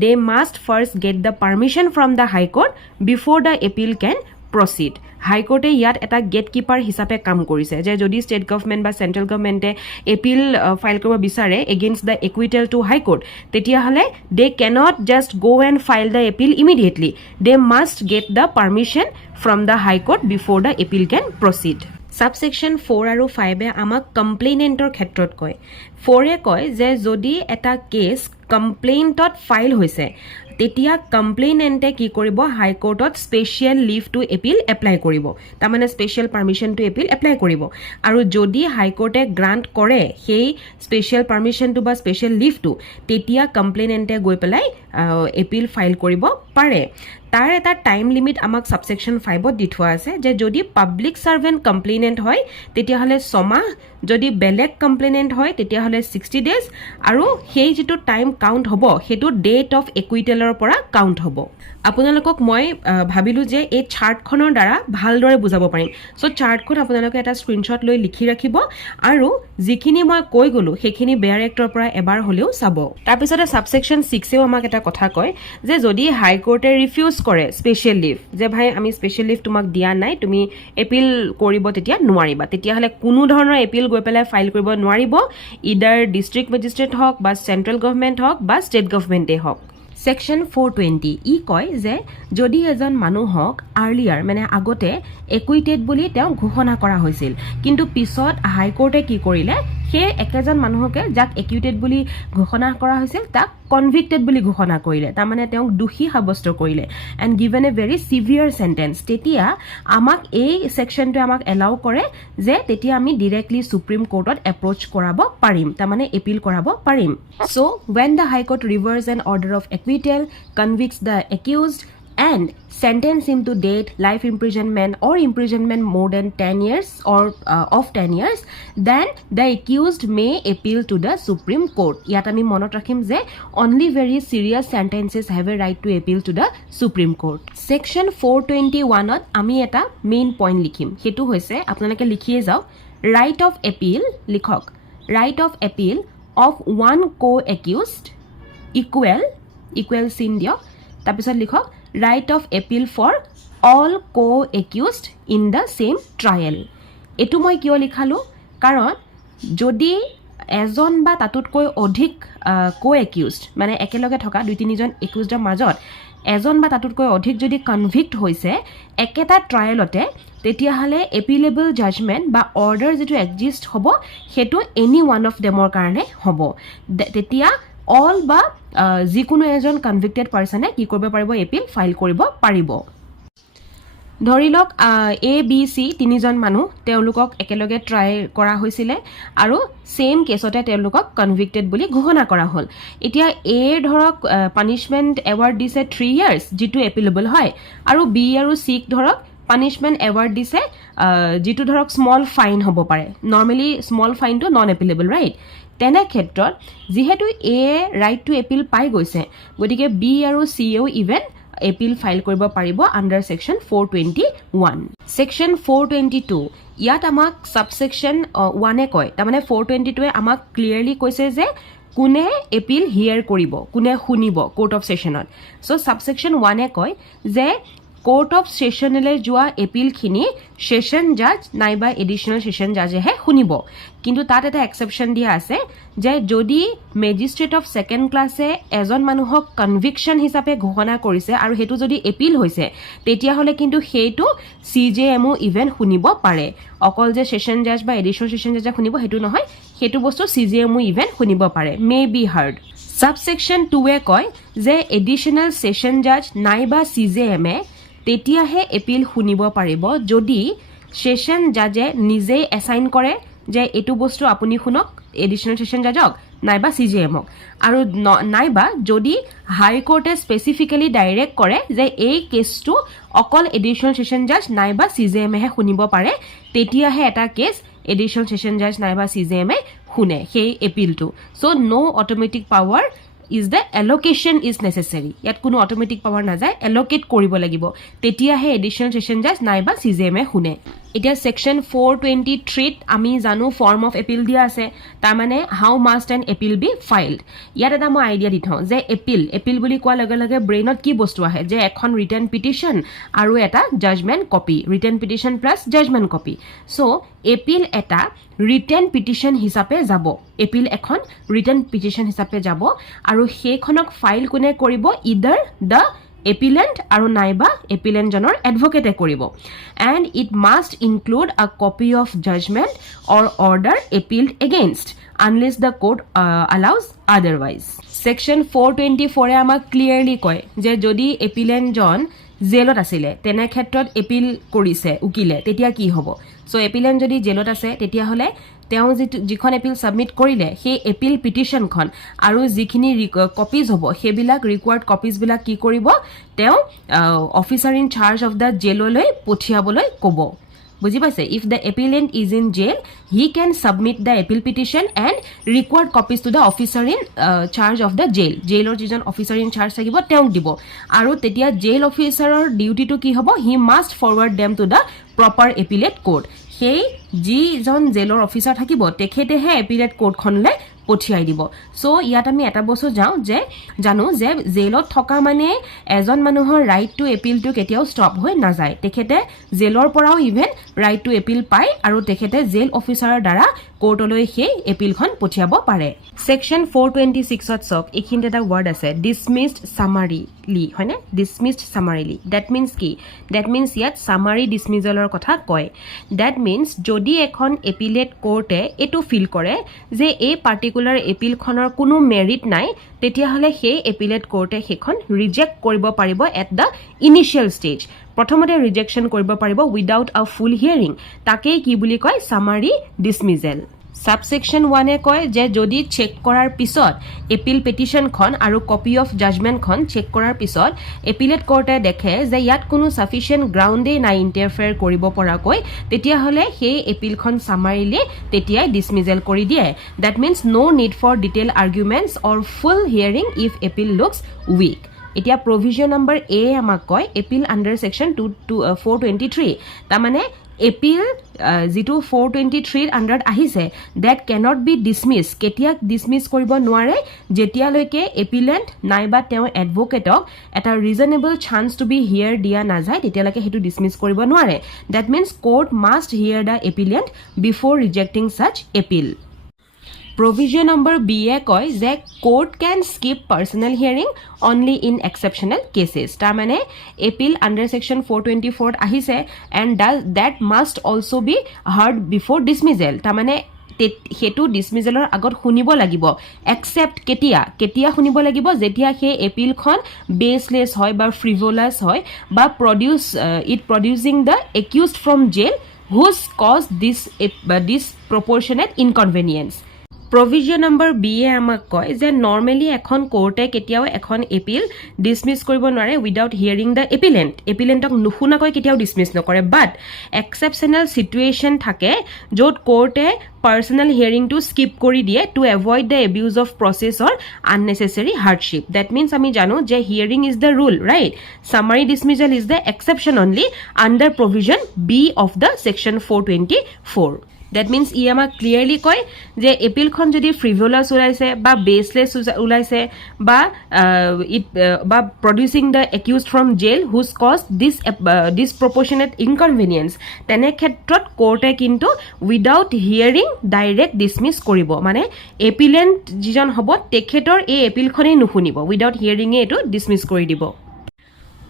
they must first get the permission from the high court before the appeal can proceed হাই কোৰ্টে ইয়াত এটা গেটকিপাৰ হিচাপে কাম কৰিছে যে যদি ষ্টেট গভৰ্নমেন্ট বা সেন্ট্ৰেল গভৰ্নমেন্টে এপিল ফাইল কৰিব বিচাৰে against the acquittal to high court তেতিয়াহলে they cannot just go and file the appeal immediately they must get the permission from the high court before the appeal can proceed subsection 4 আৰু 5 এ আমাক কমপ্লেইনেন্টৰ ক্ষেত্ৰত কয় 4 এ কয় যে যদি এটা কেছ কমপ্লেইন্টত ফাইল হৈছে তেতিয়া কমপ্লেইনেন্টে কি কৰিব হাই কোৰ্টত special leave to appeal apply কৰিব তাৰ মানে special permission to appeal apply কৰিব আৰু যদি হাই কোৰ্টে গ্ৰান্ট কৰে সেই স্পেশাল পাৰমিশন টু বা স্পেশাল লিভ টু তেতিয়া কমপ্লেইনেন্টে গৈ পেলাই এপিল ফাইল কৰিব পাৰে তাৰ এটা টাইম লিমিট আমাক সাবসেকশন 5 ত দি থোৱা আছে যে যদি পাব্লিক সাৰ্ভেন্ট কমপ্লেইনেন্ট হয় তেতিয়াহলে 6 মাহ যদি বেলেগ কমপ্লেইনেন্ট হয় তেতিয়াহলে 60 ডেজ আৰু সেই যেটো টাইম কাউন্ট হ'ব হেতু ডেট অফ একুইটেলৰ পৰা কাউন্ট হ'ব আপোনালোকক মই ভাবিলো যে এই চাৰ্টখনৰ দ্বাৰা ভালদৰে বুজাব পাৰিম সো চাৰ্টখন আপোনালোকে এটা স্ক্ৰিনশ্বট লৈ লিখি ৰাখিব আৰু যিখিনি মই কৈ গলো সেইখিনি বেয়াৰ এক্টৰ পৰা এবাৰ হলেও চাব তাৰ পিছতে সাবসেকশন 6 এও আমাক এটা কথা কয় যে যদি হাই কোৰ্টে ৰিফিউজ কৰে স্পেশাল লিভ যে ভাই আমি স্পেশাল লিভ তোমাক দিয়া নাই তুমি এপিল কৰিব তেতিয়া নোৱাৰিবা তেতিয়াহলে কোনো ধৰণৰ এপিল গৈ পেলাই ফাইল কৰিব নোৱাৰিব ইদাৰ ডিস্ট্ৰিক্ট মেজিস্ট্ৰেট হওক বা সেন্ট্ৰেল গভৰ্নমেন্ট হওক বা ষ্টেট গভৰ্নমেন্টে হওক সেকশন 420 ই কয় যে যদি এজন মানুহক আৰ্লিয়াৰ মানে আগতে একুইটেড বুলি তেওঁ ঘোষণা কৰা হৈছিল কিন্তু পিছত হাই কোৰ্টে কি কৰিলে সেই একেজন মানুহকে যাক একুইটেড বুলি ঘোষণা কৰা হৈছিল তাক কনভিক্টেড বুলি ঘোষণা কৰিলে তাৰ মানে তেওঁক দোষী সাব্যস্ত কৰিলে and given a very severe sentence তেতিয়া আমাক এই সেকশনটো আমাক এলাউ কৰে যে তেতিয়া আমি ডাইৰেক্টলি সুপ্ৰিম কোৰ্টত এপ্ৰোচ কৰাব পাৰিম তাৰ মানে এপিল কৰাব পাৰিম so when the high court reverses an order of acquittal convicts the accused and sentence him to death, life imprisonment or imprisonment more than 10 years or of 10 years, then the accused may appeal to the Supreme Court. ইয়াত আমি মনত ৰাখিম যে only very serious sentences have a right to appeal to the Supreme Court. Section 421 ত আমি এটা main point লিখিম, হেতু হৈছে আপোনালোকে লিখিয়ে যাওক, right of appeal লিখক, right of appeal of one co-accused equal sin দিয়ক, তাৰপিছত লিখক right of appeal for all co-accused in the same trial. এটো মই কিয় লিখালো, কাৰণ যদি এজন বা তাতোতকৈ অধিক co-accused মানে একেলগে থকা দুই তিনিজন একিউজডৰ মাজত এজন বা তাতোতকৈ অধিক যদি কনভিক্ট হৈছে একেটা ট্ৰায়েলতে, তেতিয়াহ'লে এপিলেবল জাজমেণ্ট বা অৰ্ডাৰ যিটো এক্সিষ্ট হ'ব সেইটো এনি ওৱান অফ দেমৰ কাৰণে হ'ব। তেতিয়া অল বা যিকোনো এজন কনভিক্টেড পাৰ্চনে কি কৰিব পাৰিব, এপিল ফাইল কৰিব পাৰিব। ধৰি লওক এ বি চি তিনিজন মানুহ, তেওঁলোকক একেলগে ট্ৰাই কৰা হৈছিলে আৰু সেম কেছতে তেওঁলোকক কনভিক্টেড বুলি ঘোষণা কৰা হ'ল। এতিয়া এ ধৰক পানিছমেণ্ট এৱাৰ্ড দিছে 3 years যিটো এপিলেবল হয়, আৰু বি আৰু চিক ধৰক পানিছমেণ্ট এৱাৰ্ড দিছে যিটো ধৰক স্মল ফাইন হ'ব পাৰে। নৰ্মেলি স্মল ফাইনটো নন এপিলেবল, ৰাইট? তেনে ক্ষেত্ৰত যিহেতু এ ৰাইট টু এপিল পাই গৈছে, গতিকে বি আৰু চিয়েও ইভেন এপিল ফাইল কৰিব পাৰিব আণ্ডাৰ ছেকশ্যন 421। ছেকশ্যন 422 ইয়াত আমাক ছাবছেকশ্যন 1 কয়, তাৰমানে 422 আমাক ক্লিয়াৰলি কৈছে যে কোনে এপিল হিয়াৰ কৰিব, কোনে শুনিব কোৰ্ট অফ ছেশ্যনত। চ' ছাবছেকশ্যন 1 কয় যে কোৰ্ট অফ ছেশ্যনলৈ যোৱা এপিলখিনি ছেশ্যন জাজ নাইবা এডিশ্যনেল ছেশ্যন জাজেহে শুনিব। কিন্তু তাত এটা এক্সেপশ্যন দিয়া আছে যে যদি মেজিষ্ট্ৰেট অফ ছেকেণ্ড ক্লাছে এজন মানুহক কনভিকশ্যন হিচাপে ঘোষণা কৰিছে আৰু সেইটো যদি এপিল হৈছে, তেতিয়াহ'লে কিন্তু সেইটো CJMও ইভেন শুনিব পাৰে। অকল যে ছেশ্যন জাজ বা এডিশ্যনেল ছেশ্যন জাজে শুনিব সেইটো নহয়, সেইটো বস্তু CJMও ইভেন শুনিব পাৰে, মে বি হাৰ্ড। ছাবছেকশ্যন 2 কয় যে এডিশ্যনেল ছেশ্যন জাজ নাইবা CJMে তেতিয়াহে এপিল শুনিব পাৰিব যদি ছেশ্যন জাজে নিজেই এছাইন কৰে যে এইটো বস্তু আপুনি শুনক এডিশ্যনেল ছেশ্যন জাজক নাইবা CJMক, আৰু নাইবা যদি হাইকোৰ্টে স্পেচিফিকেলি ডাইৰেক্ট কৰে যে এই কেছটো অকল এডিশ্যনেল ছেশ্যন জাজ নাইবা CJMেহে শুনিব পাৰে, তেতিয়াহে এটা কেছ এডিশ্যনেল ছেশ্যন জাজ নাইবা CJMে শুনে সেই এপিলটো। So' no' automatic power is the allocation is necessary. ইয়াত কোনো অট'মেটিক পাৱাৰ নাযায়, এল'কেট কৰিব লাগিব, তেতিয়াহে এডিশ্যনেল ছেশ্যন জাজ নাইবা CJMে শুনে। এতিয়া ছেকশ্যন 423ত আমি জানো ফৰ্ম অফ এপিল দিয়া আছে, তাৰমানে how must an appeal be filed. ইয়াত এটা মই আইডিয়া দি থওঁ যে এপিল বুলি কোৱাৰ লগে লগে ব্ৰেইনত কি বস্তু আহে, যে এখন ৰিটাৰ্ণ পিটিশ্যন আৰু এটা judgement copy, return petition plus judgement copy. So' appeal এটা ৰিটাৰ্ণ পিটিশ্যন হিচাপে যাব, এপিল এখন ৰিটাৰ্ণ পিটিশ্যন হিচাপে যাব, আৰু সেইখনক ফাইল কোনে কৰিব, ইদাৰ দ্য এপিলেণ্ট আৰু নাইবা এপিলেণ্টজনৰ এডভকেটে কৰিব। And it must include a copy of judgement or order appealed against unless the court allows otherwise. Section 424 আমাক ক্লিয়াৰলি কয় যে যদি এপিলেণ্টজন জেলত আছিলে, তেনে ক্ষেত্ৰত এপিল কৰিছে উকিলে, তেতিয়া কি হ'ব। চ' এপিলেণ্ট যদি জেলত আছে, তেতিয়াহ'লে তেওঁ যিখন এপিল ছাবমিট কৰিলে সেই এপিল পিটিশ্যনখন আৰু যিখিনি কপিজ হ'ব সেইবিলাক ৰিকুৱাৰ্ড কপিজবিলাক কি কৰিব, তেওঁ officer in charge of the জেললৈ পঠিয়াবলৈ ক'ব। বুজি পাইছে? If the appellant is in jail, he can submit the appeal petition and required copies to the officer in charge of the jail. জেইলৰ যিজন অফিচাৰ ইন চাৰ্জ থাকিব তেওঁক দিব, আৰু তেতিয়া জেইল অফিচাৰৰ ডিউটিটো কি হ'ব, he must forward them to the proper appellate court. সেই যিজন জেলৰ অফিচাৰ থাকিব তেখেতেহে এপিলেট কোৰ্টখনলৈ পঠিয়াই দিব। চ' ইয়াত আমি এটা বস্তু জানো যে জেলত থকা মানে এজন মানুহৰ ৰাইট টু এপিলটো কেতিয়াও ষ্টপ হৈ নাযায়, তেখেতে জেলৰ পৰাও ইভেন ৰাইট টু এপিল পায়, আৰু তেখেতে জেল অফিচাৰৰ দ্বাৰা কোৰ্টলৈ সেই এপিলখন পঠিয়াব পাৰে। ছেকশ্যন 426ত চাওক, এইখিনিত এটা ৱৰ্ড আছে ডিছমিছড ছামাৰিলি, হয়নে? ডিছমিছড ছামাৰিলি, ডেট মিনছ কি? ডেট মিনছ ইয়াত ছামাৰি ডিছমিজলৰ কথা কয়। ডেট মিনছ যদি এখন এপিলেট কোৰ্টে এইটো ফিল কৰে যে এই পাৰ্টিকুলাৰ এপিলখনৰ কোনো মেৰিট নাই, তেতিয়াহ'লে সেই এপিলেট কোৰ্টে সেইখন ৰিজেক্ট কৰিব পাৰিব এট দ্য ইনিচিয়েল ষ্টেজ। প্ৰথমতে ৰিজেকশ্যন কৰিব পাৰিব উইদাউট আ ফুল হিয়াৰিং, তাকেই কি বুলি কয়, ছামাৰি ডিছমিজেল। সাবসেকশন 1 এ কয় যে যদি চেক কৰাৰ পিছত এপিল পেটিশনখন আৰু কপি অফ জাজমেন্টখন চেক কৰাৰ পিছত এপিলেট কোৰ্টে দেখে যে ইয়াত কোনো সাফিচিয়েন্ট গ্ৰাউণ্ডে নাই ইন্টাৰফেয়াৰ কৰিব পৰাকৈ তেতিয়া হলে সেই এপিলখন সামাৰিলি তেতিয়াই ডিসমিজেল কৰি দিয়ে that means no need for detail arguments or full hearing if appeal looks weak এতিয়া প্ৰভিজন নম্বৰ এ আমাক কয় এপিল আন্ডাৰ সেকশন 423 তাৰ মানে এপিল যেটো 423 আন্ডাৰত আহিছে দ্যাট ক্যানট বি ডিসমিস কেতিয়া ডিসমিস কৰিব নোৱাৰে যেতিয়ালৈকে এপিলেন্ট নাইবা তেওঁ এডভোকেটক এটা reasonable chance to be hear দিয়া নাযায় তেতিয়ালৈকে হেতু ডিসমিস কৰিব নোৱাৰে that means court must hear the appellant before rejecting such appeal Provision number B কয় যে court can skip personal hearing only in exceptional cases. তাৰ মানে appeal under section 424 আহিছে and that must also be heard before dismissal. তাৰ মানে হেতু ডিসমিজেলৰ আগত শুনিব লাগিব এক্সেপ্ট কেতিয়া শুনিব লাগিব যেতিয়া সেই এপিলখন বেসলেস হয় বা ফ্ৰিভলাস হয় বা producing the accused from jail whose caused this disproportionate inconvenience. Provision number B আমাক কয় যে নরমালি এখন কোর্টে কেতিয়াও এখন এপিল ডিসমিস কৰিব নোৱাৰে উইদাউট হিয়াৰিং দ্য এপিলেন্টক নুশুনাকৈ কেতিয়াও ডিসমিস নকৰে বাট এক্সেপশনাল সিচুৱেশন থাকে য'ত কোৰ্টে পাৰ্সোনাল হিয়াৰিং টু স্কিপ কৰি দিয়ে to avoid the abuse of process or unnecessary hardship that means আমি জানো যে hearing is the rule right summary dismissal is the exception only under provision B of the section 424 That means ই আমাক clearly কয় যে এপিলখন যদি ফ্ৰিভলাস ওলাইছে বা বেসলেস ওলাইছে বা producing the accused from jail whose caused this disproportionate inconvenience তেনে ক্ষেত্ৰত কোৰ্টে কিন্তু উইদাউট হিয়াৰিং ডাইৰেক্ট ডিসমিস কৰিব মানে এপিলেন্ট যিজন হ'ব তেখেতৰ এই এপিলখনেই নুশুনিব উইদাউট হিয়াৰিং এটো ডিসমিস কৰি দিব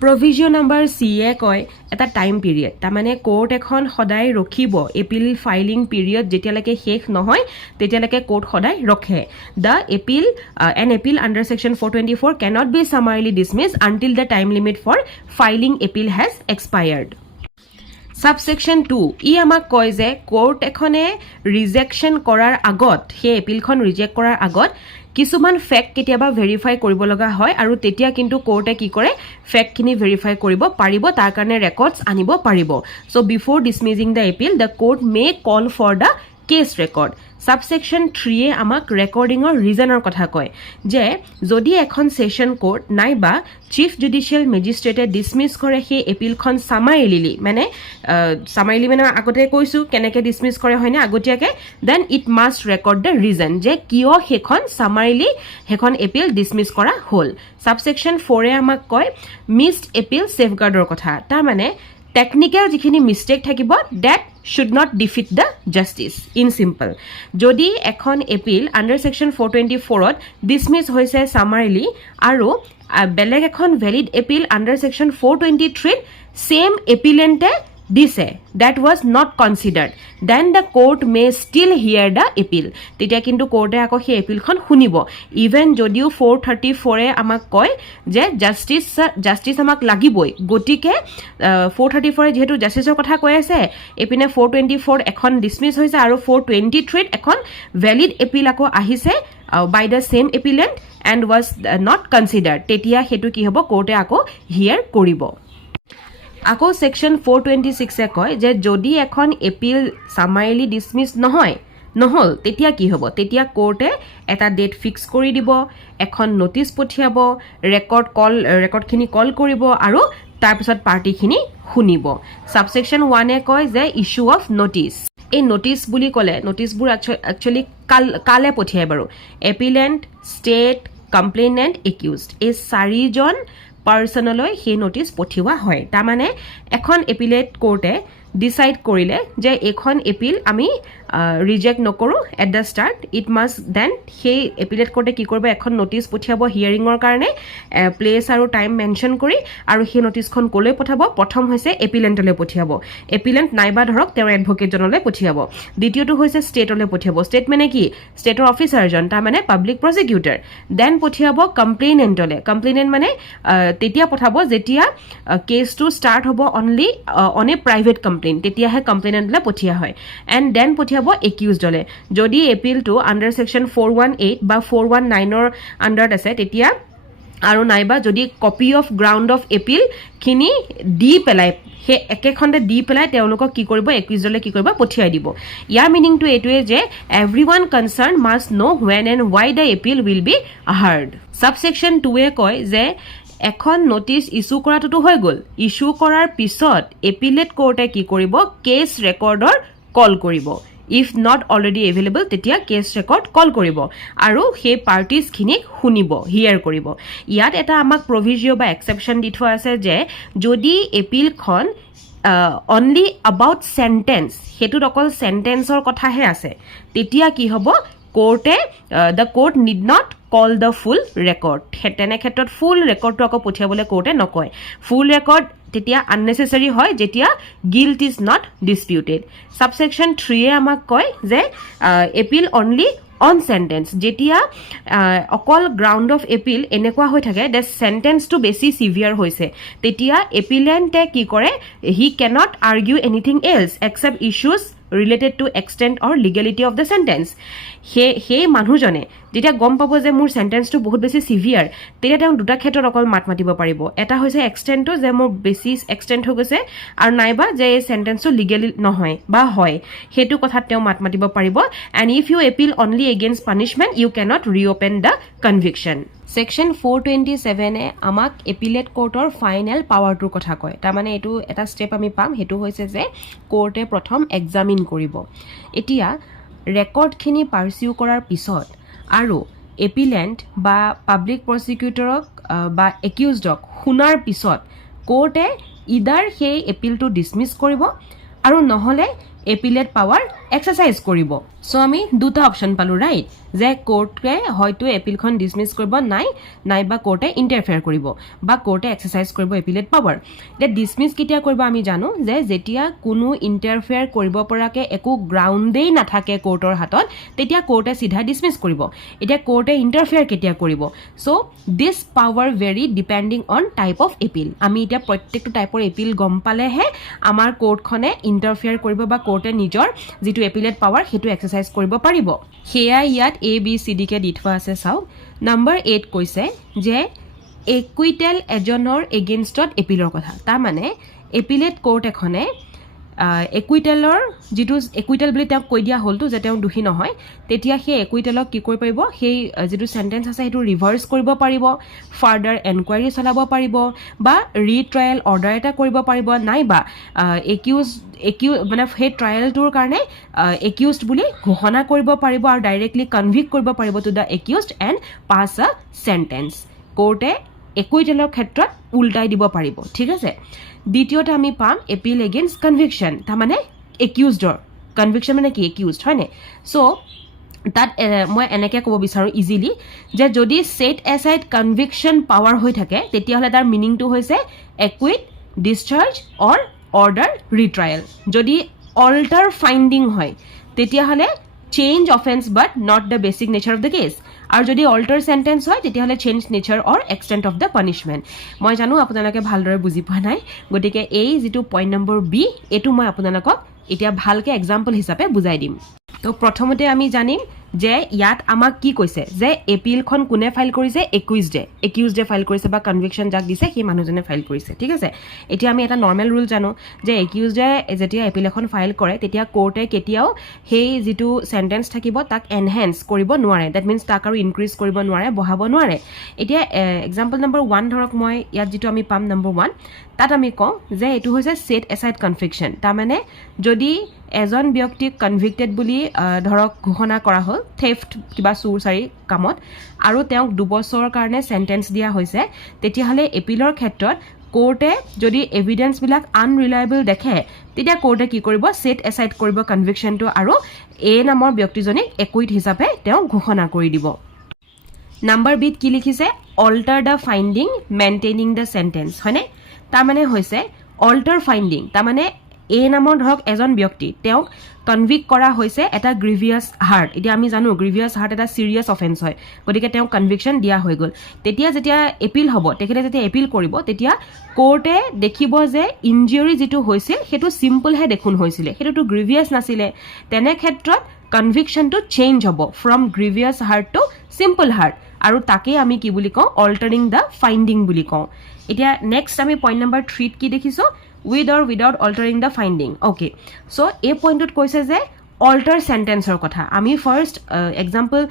Provision number C কয় এটা টাইম পিৰিয়ড তাৰ মানে কোৰ্ট এখন সদায় ৰখিব এপিল ফাইলিং পিৰিয়ড যেতিয়ালৈকে শেষ নহয় তেতিয়ালৈকে কোৰ্ট সদায় ৰখে an appeal under section 424 cannot be summarily dismissed until the time limit for filing appeal has expired Subsection 2 ই আমাক কয় যে কোৰ্ট এখনে ৰিজেকশন কৰাৰ আগত সেই এপিলখন ৰিজেক্ট কৰাৰ আগত কিছুমান ফ্যাক্ট কেতিয়াবা ভেৰিফাই কৰিব লগা হয় আৰু তেতিয়া কিন্তু কোৰ্টে কি কৰে ফ্যাক্টখিনি ভেৰিফাই কৰিব পাৰিব তাৰ কাৰণে ৰেকৰ্ডছ আনিব পাৰিব so before dismissing the appeal the court may call for the case record Subsection 3 A আমাক ৰেকৰ্ডিংৰ ৰিজনৰ কথা কয় যে যদি এখন সেশন কোৰ্ট নাইবা চিফ জুডিশিয়াল মেজিস্ট্ৰেটে ডিসমিস কৰে সেই এপিলখন সামাৰিলি মানে আগতে কৈছো কেনেকে ডিসমিস কৰে হয়নে আগতীয়াকে then it must record the reason যে কিয় হেখন সামাৰিলি হেখন এপিল ডিসমিস কৰা হল Subsection 4 এ আমাক কয় মিসড এপিল সেফগাৰ্ডৰ কথা তাৰ মানে টেকনিক্যাল যিখিনি মিস্টেক থাকিব that should not defeat the justice in simple যদি এখন এপিল আন্ডাৰ সেকশন 424 ত ডিসমিস হৈছে সামাৰিলি আৰু বেলেগ এখন valid appeal under section 423 same এপিলেন্টে দিছে that was not considered then the court may still hear the appeal তেতিয়া কিন্তু কোৰ্টে আকৌ সেই এপিলখন শুনিব ইভেন যদিও 434 এ আমাক কয় যে জাস্টিস আমাক লাগিবই গটিকে 434 এ যেহেতু জাস্টিসৰ কথা কৈ আছে এপিনে 424 এখন ডিসমিস হৈছে আৰু 423 এখন ভ্যালিড এপিল আকৌ আহিছে by the same appellant and was not considered তেতিয়া হেতু কি হ'ব কোৰ্টে আকৌ হিয়াৰ কৰিব আকৌ সেকশন 426 এ কয় যে যদি এখন এপিল সামাৰিলি ডিসমিস নহল তেতিয়া কি হ'ব তেতিয়া কোৰ্টে এটা ডেট ফিক্স কৰি দিব এখন নোটিস পঠিয়াব ৰেকৰ্ডখিনি কল কৰিব আৰু তাৰ পিছত পাৰ্টিখিনি শুনিব সাবসেকশন 1 এ কয় যে ইস্যু অফ নোটিস এই নোটিস বুলি ক'লে নোটিসবোৰ একচুয়ালি কালে পঠিয়াই বাৰু এপিলেন্ট ষ্টেট কমপ্লেইনেন্ট একিউজড এই চাৰিজন পাৰ্সনলৈ সেই নোটিস পঠিওৱা হয় তাৰ মানে এখন এপিলেট কোৰ্টে ডিসাইড কৰিলে যে এখন এপিল আমি ৰিজেক্ট নকৰো at the start it must then সেই এপিলেট কোৰ্টে কি কৰিব এখন নোটিস পঠিয়াব হিয়াৰিংৰ কাৰণে প্লেস আৰু টাইম মেনশন কৰি আৰু সেই নোটিসখন কলৈ পঠাব প্ৰথম হৈছে এপিলেন্টলৈ পঠিয়াব এপিলেন্ট নাইবা ধৰক তেওঁৰ এডভোকেট জনলৈ পঠিয়াব দ্বিতীয়টো হৈছে ষ্টেটলৈ পঠিয়াব ষ্টেট মানে কি ষ্টেটৰ অফিচাৰজন তাৰ মানে পাব্লিক প্ৰসিকিউটৰ দেন পঠিয়াব কমপ্লেইনেন্টলৈ কমপ্লেইনেন্ট মানে তেতিয়া পঠাব যেতিয়া কেছটো ষ্টাৰ্ট হ'ব only on a private complain তেতিয়াহে কমপ্লেইনেন্টলৈ পঠিয়া হয় এণ্ড দেন পঠিয়াব হ'ব একিউজড হলে যদি এপিলটো আন্ডাৰ সেকশন 418 বা 419 ৰ আন্ডাৰত আছে তেতিয়া আৰু নাইবা যদি copy of ground of appeal খিনি দি পেলাই হে একেখণ্ডে দি পেলাই তেওঁলোকক কি কৰিব একুইজলে কি কৰিব পঠিয়াই দিব ইয়াৰ মিনিংটো এইটোৱে যে everyone concern must know when and why the appeal will be heard subsection 2 A কয় যে এখন নোটিস ইস্যু কৰাটো হৈ গল ইস্যু কৰাৰ পিছত এপিলেট কোৰ্টে কি কৰিব কেস ৰেকৰ্ডৰ কল কৰিব if not already available তেতিয়া কেস ৰেকৰ্ড কল কৰিব আৰু সেই পাৰ্টিজ খিনিক শুনিব হিয়াৰ কৰিব ইয়াত এটা আমাক প্ৰভিজিও বা এক্সেপশন দি থোৱা আছে যে যদি এপিলখন only about sentence হেতুত অকল সেন্টেন্সৰ কথাহে আছে তেতিয়া কি হ'ব কোৰ্টে the court need not call the full record তেনে ক্ষেত্ৰত ফুল ৰেকৰ্ডটো আকৌ পঠিয়াবলৈ কোৰ্টে নকয় ফুল ৰেকৰ্ড তেতিয়া unnecessary হয় যেতিয়া guilt is not disputed subsection 3 A আমাক কয় যে appeal only on sentence যেতিয়া অকল ground of appeal এনেকুৱা হৈ থাকে the sentence to বেছি severe হৈছে তেতিয়া appellant কি কৰে he cannot argue anything else except issues related to extent or legality of the sentence he মানুহজনে যেতিয়া গম পাব যে মোৰ সেন্টেন্সটো বহুত বেছি সিভিয়াৰ তেতিয়া তেওঁ দুটা ক্ষেত্ৰত অকল মাতিব পাৰিব এটা হৈছে এক্সটেন্টটো যে মোৰ বেছি এক্সটেন্ট হৈ গৈছে আৰু নাইবা যে এই সেন্টেন্সটো লিগেলি নহয় বা হয় হেতু কথাত তেওঁ মাতিব পাৰিব and if you appeal only against punishment you cannot reopen the conviction section 427 এ আমাক এপিলেট কোৰ্টৰ ফাইনাল পাৱাৰটোৰ কথা কয় তাৰ মানে এটো এটা স্টেপ আমি পাম হেতু হৈছে যে কোৰ্টে প্ৰথম এক্সামিন কৰিব এতিয়া ৰেকৰ্ডখিনি পাৰচিউ কৰাৰ পিছত আৰু এপিলেন্ট বা পাব্লিক প্ৰসিকিউটৰক বা একিউজডক শুনাৰ পিছত কোৰ্টে ইদাৰ সেই এপিলটো ডিসমিস কৰিব আৰু নহলে এপিলেট পাৱাৰ এক্সাৰসাইজ কৰিব সো আমি দুটা অপচন পালো ৰাইট যে কোৰ্টে হয়তো এপিলখন ডিসমিস কৰিব নাইবা কোৰ্টে ইন্টাৰফেয়াৰ কৰিব বা কোৰ্টে এক্সাৰসাইজ কৰিব এপিলেট পাৱাৰ এটা ডিসমিস কিতিয়া কৰিব আমি জানো যে যেতিয়া কোনো ইন্টাৰফেয়াৰ কৰিব পৰাকে একো গ্ৰাউণ্ডেই নাথাকে কোৰ্টৰ হাতত তেতিয়া কোৰ্টে সিধা ডিসমিস কৰিব এটা কোৰ্টে ইন্টাৰফেয়াৰ কিতিয়া কৰিব so this power very depending on type of appeal আমি এটা প্ৰত্যেকটো টাইপৰ এপিল গম পালেহে আমাৰ কোৰ্টখনে ইন্টাৰফেয়াৰ কৰিব বা কোৰ্টে নিজৰ যেটো এপিলেট পাৱাৰ হেতু এক্সাৰসাইজ কৰিব পাৰিব হেয়া ইয়াত এ বি সি ডি কে দি থোৱা আছে চাও নম্বৰ 8 কৈছে যে একুইটেল এজনৰ এগেইনষ্টত এপিলৰ কথা তাৰ মানে এপিলেট কোৰ্ট এখনে একুইটেলৰ যেটো একুইটেল বুলি তেওঁ কৈ দিয়া হলটো যে তেওঁ দুখী নহয় তেতিয়া সেই একুইটেলক কি কৰিব পাৰিব সেই যেটো সেন্টেন্স আছে হেতু ৰিভাৰ্স কৰিব পাৰিব ফাৰ্দাৰ এনকুৱাৰী চলাব পাৰিব বা ৰিট্ৰায়াল অৰ্ডাৰ এটা কৰিব পাৰিব নাইবা একিউজ মানে সেই ট্ৰায়ালটোৰ কাৰণে একিউজড বুলি ঘোষণা কৰিব পাৰিব আৰু ডাইৰেক্টলি কনভিক্ট কৰিব পাৰিব to the accused and pass a sentence কোৰ্টে একুইটেলৰ ক্ষেত্ৰত উল্টাই দিব পাৰিব ঠিক আছে দ্বিতীয়তে আমি পাম এপিল এগেইনষ্ট কনভিকশন তাৰ মানে একিউজডৰ কনভিকশন মানে কি একিউজড হয়নে সো তাত মই এনেকে ক'ব বিচাৰো ইজিলি যে যদি সেট এসাইড কনভিকশন পাৱাৰ হৈ থাকে তেতিয়া হলে তাৰ মিনিংটো হৈছে একুইট ডিসচাৰ্জ অৰ অৰ্ডাৰ ৰিট্ৰায়াল যদি অল্টাৰ ফাইন্ডিং হয় তেতিয়া হলে change offence but not the basic nature of the case আৰু যদি অল্টাৰ সেন্টেন্স হয় তেতিয়া হলে change nature or extent of the punishment মই জানো আপোনালোকে ভালদৰে বুজি পোৱা নাই গতিকে এই যেটো পইণ্ট নম্বৰ বি এটো মই আপোনালোকক এতিয়া ভালকে এক্সাম্পল হিচাপে বুজাই দিম তো প্ৰথমতে আমি জানিম যে ইয়াত আমাক কি কৈছে যে এপিলখন কোনে ফাইল কৰিছে একিউজডে ফাইল কৰিছে বা কনভিকশন যাক দিছে সেই মানুহজনে ফাইল কৰিছে ঠিক আছে এতিয়া আমি এটা নৰ্মেল ৰুল জানো যে একিউজডে যেতিয়া এপিল এখন ফাইল কৰে তেতিয়া কোৰ্টে কেতিয়াও সেই যেটো সেন্টেন্স থাকিব তাক এনহেন্স কৰিব নোৱাৰে দ্যাট মিন্স তাক আৰু ইনক্ৰিজ কৰিব নোৱাৰে বঢ়াব নোৱাৰে এতিয়া এক্সাম্পল নম্বৰ 1 ধৰক মই ইয়াত যেটো আমি পাম নম্বৰ 1 তাত আমি কওঁ যে এটো হৈছে সেট এসাইড কনভিকশন তাৰ মানে যদি এজন ব্যক্তিক কনভিক্টেড বুলি ধৰক ঘোষণা কৰা হ'ল থেফট কিবা চুৰচাৰি কামত আৰু তেওঁক 2 বছৰৰ কাৰণে সেন্টেন্স দিয়া হৈছে তেতিয়া হলে এপিলৰ ক্ষেত্ৰত কোৰ্টে যদি এভিডেন্স বিলাক আনৰিলায়েবল দেখে তেতিয়া কোৰ্টে কি কৰিব সেট এসাইড কৰিব কনভিকশনটো আৰু এ নামৰ ব্যক্তিজনিক একুইট হিচাপে তেওঁ ঘোষণা কৰি দিব নাম্বাৰ বিত কি লিখিছে অল্টাৰ দা ফাইন্ডিং মেইনটেইনিং দা সেন্টেন্স হয়নে তাৰ মানে হৈছে অল্টাৰ ফাইন্ডিং তাৰ মানে এ নামৰ ধৰক এজন ব্যক্তি তেওঁক কনভিক্ট কৰা হৈছে এটা গ্ৰিভিয়াছ হাৰ্ট এতিয়া আমি জানো গ্ৰিভিয়াছ হাৰ্ট এটা চিৰিয়াছ অফেন্স হয় গতিকে তেওঁক কনভিকশ্যন দিয়া হৈ গ'ল তেতিয়া যেতিয়া এপিল হ'ব তেখেতে যেতিয়া এপিল কৰিব তেতিয়া কোৰ্টে দেখিব যে ইনজুৰি যিটো হৈছিল সেইটো চিম্পলহে দেখোন হৈছিলে সেইটোতো গ্ৰিভিয়াছ নাছিলে তেনে ক্ষেত্ৰত কনভিকশ্যনটো চেঞ্জ হ'ব from grievous hurt to simple hurt আৰু তাকেই আমি কি বুলি কওঁ অল্টাৰিং দ্য ফাইণ্ডিং বুলি কওঁ এতিয়া নেক্সট আমি পইণ্ট নম্বৰ 3 কি দেখিছোঁ with or without altering the finding okay so a point ut koise je alter sentence or kotha ami first example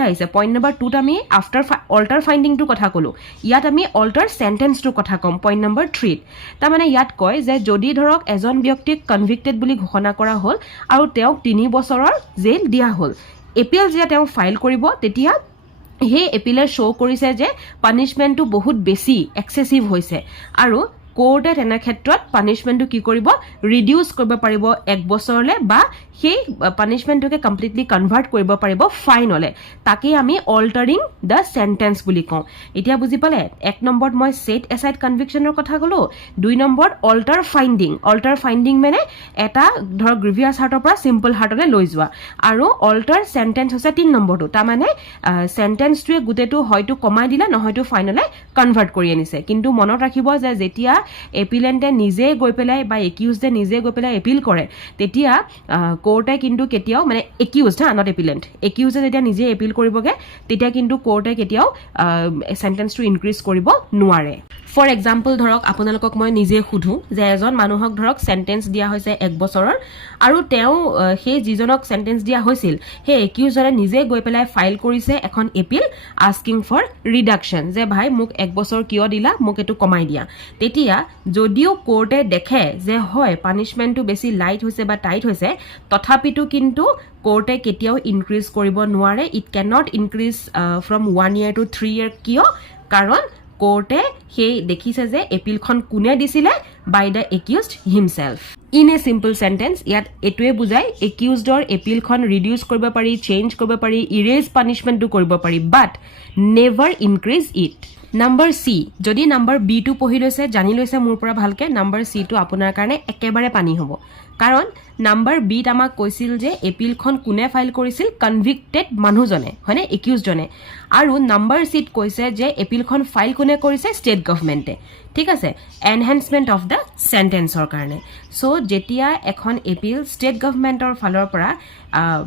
he aise point number 2 ta ami after alter finding to kotha kolu yat ami alter sentence to kotha kom point number 3 ta mane yat koy je jodi dhorok ejon byaktik convicted buli ghoshona kora hol aru teok 3 bosoror jail dia hol appeal je teo file koribo tetia he appealer show korise je punishment to bahut beshi excessive hoise aru কোৰ্টে তেনে ক্ষেত্ৰত পানিশমেণ্টটো কি কৰিব reduce কৰিব পাৰিব 1 বছৰলে বা সেই পানিশমেণ্টটোকে completely convert কৰিব পাৰিব ফাইনলে তাকে আমি অল্টাৰিং দ্য সেন্টেন্স বুলি কওঁ এতিয়া বুজি পালে 1 নম্বৰত মই সেট এসাইড কনভিকশ্যনৰ কথা কলো 2 নম্বৰত অল্টাৰ ফাইণ্ডিং মানে এটা ধৰ গ্ৰিভিয়াছ হাৰ্টৰ পৰা সিম্পল হাৰ্টলৈ লৈ যোৱা আৰু অল্টাৰ সেন্টেন্স হৈছে 3 নম্বৰটো তাৰ মানে সেন্টেন্সটোৱে গুটেটো হয়তো কমাই দিলা নহয়তো ফাইনলে কনভাৰ্ট কৰি আনিছে কিন্তু মনত ৰাখিব যে যেতিয়া এপিলেন্টে নিজে গৈ পেলাই বা একিউজডে নিজে গৈ পেলাই এপিল কৰে তেতিয়া কোৰ্টে কিন্তু কেতিয়াও মানে একিউজড নট এপিলেন্ট একিউজে যেতিয়া নিজে এপিল কৰিবগে তেতিয়া কিন্তু কোৰ্টে কেতিয়াও সেন্টেন্সটো ইনক্ৰিজ কৰিব নোৱাৰে ফৰ এক্সাম্পল ধৰক আপোনালোকক মই নিজে সুধো যে এজন মানুহক ধৰক সেন্টেন্স দিয়া হৈছে 1 বছৰৰ আৰু তেওঁ সেই যিজনক সেন্টেন্স দিয়া হৈছিল সেই একিউজৰে নিজে গৈ পেলাই ফাইল কৰিছে এখন এপিল আস্কিং ফৰ ৰিডাকশন যে ভাই মোক 1 বছৰ কিয় দিলা মোক এটো কমাই দিয়া তেতিয়া যদিও কোৰ্টে দেখে যে হয় পানিশমেন্টটো বেছি লাইট হৈছে বা টাইট হৈছে তথাপিতো কিন্তু কোৰ্টে কেতিয়াও ইনক্ৰিজ কৰিব নোৱাৰে it can not increase from 1 year to 3 year কিয় কাৰণ কোৰ্টে সেই দেখিছে যে এপিলখন কোনে দিছিলে by the accused himself in a simple sentence ইয়াত এটোৱে বুজাই একিউজডৰ এপিলখন ৰিডিউস কৰিব পাৰি চেঞ্জ কৰিব পাৰি ইৰেজ পানিশমেন্টটো কৰিব পাৰি বাট নেভাৰ ইনক্ৰিজ ইট নাম্বাৰ সি যদি নাম্বাৰ বি টু পঢ়ি লৈছে জানি লৈছে মোৰ পৰা ভালকে নাম্বাৰ সি টু আপোনাৰ কাৰণে একেবাৰে পানী হ'ব কাৰণ নাম্বাৰ বি ত আমাক কৈছিল যে এপিলখন কোনে ফাইল কৰিছিল কনভিক্টেড মানুহজনে হয়নে একিউজজনে আৰু নাম্বাৰ সিট কৈছে যে এপিলখন ফাইল কোনে কৰিছে ষ্টেট গভৰ্ণমেণ্টে ঠিক আছে এনহেন্সমেন্ট অফ দ্য সেন্টেন্সৰ কাৰণে সো যেতিয়া এখন এপিল ষ্টেট গভৰ্ণমেণ্টৰ ফালৰ পৰা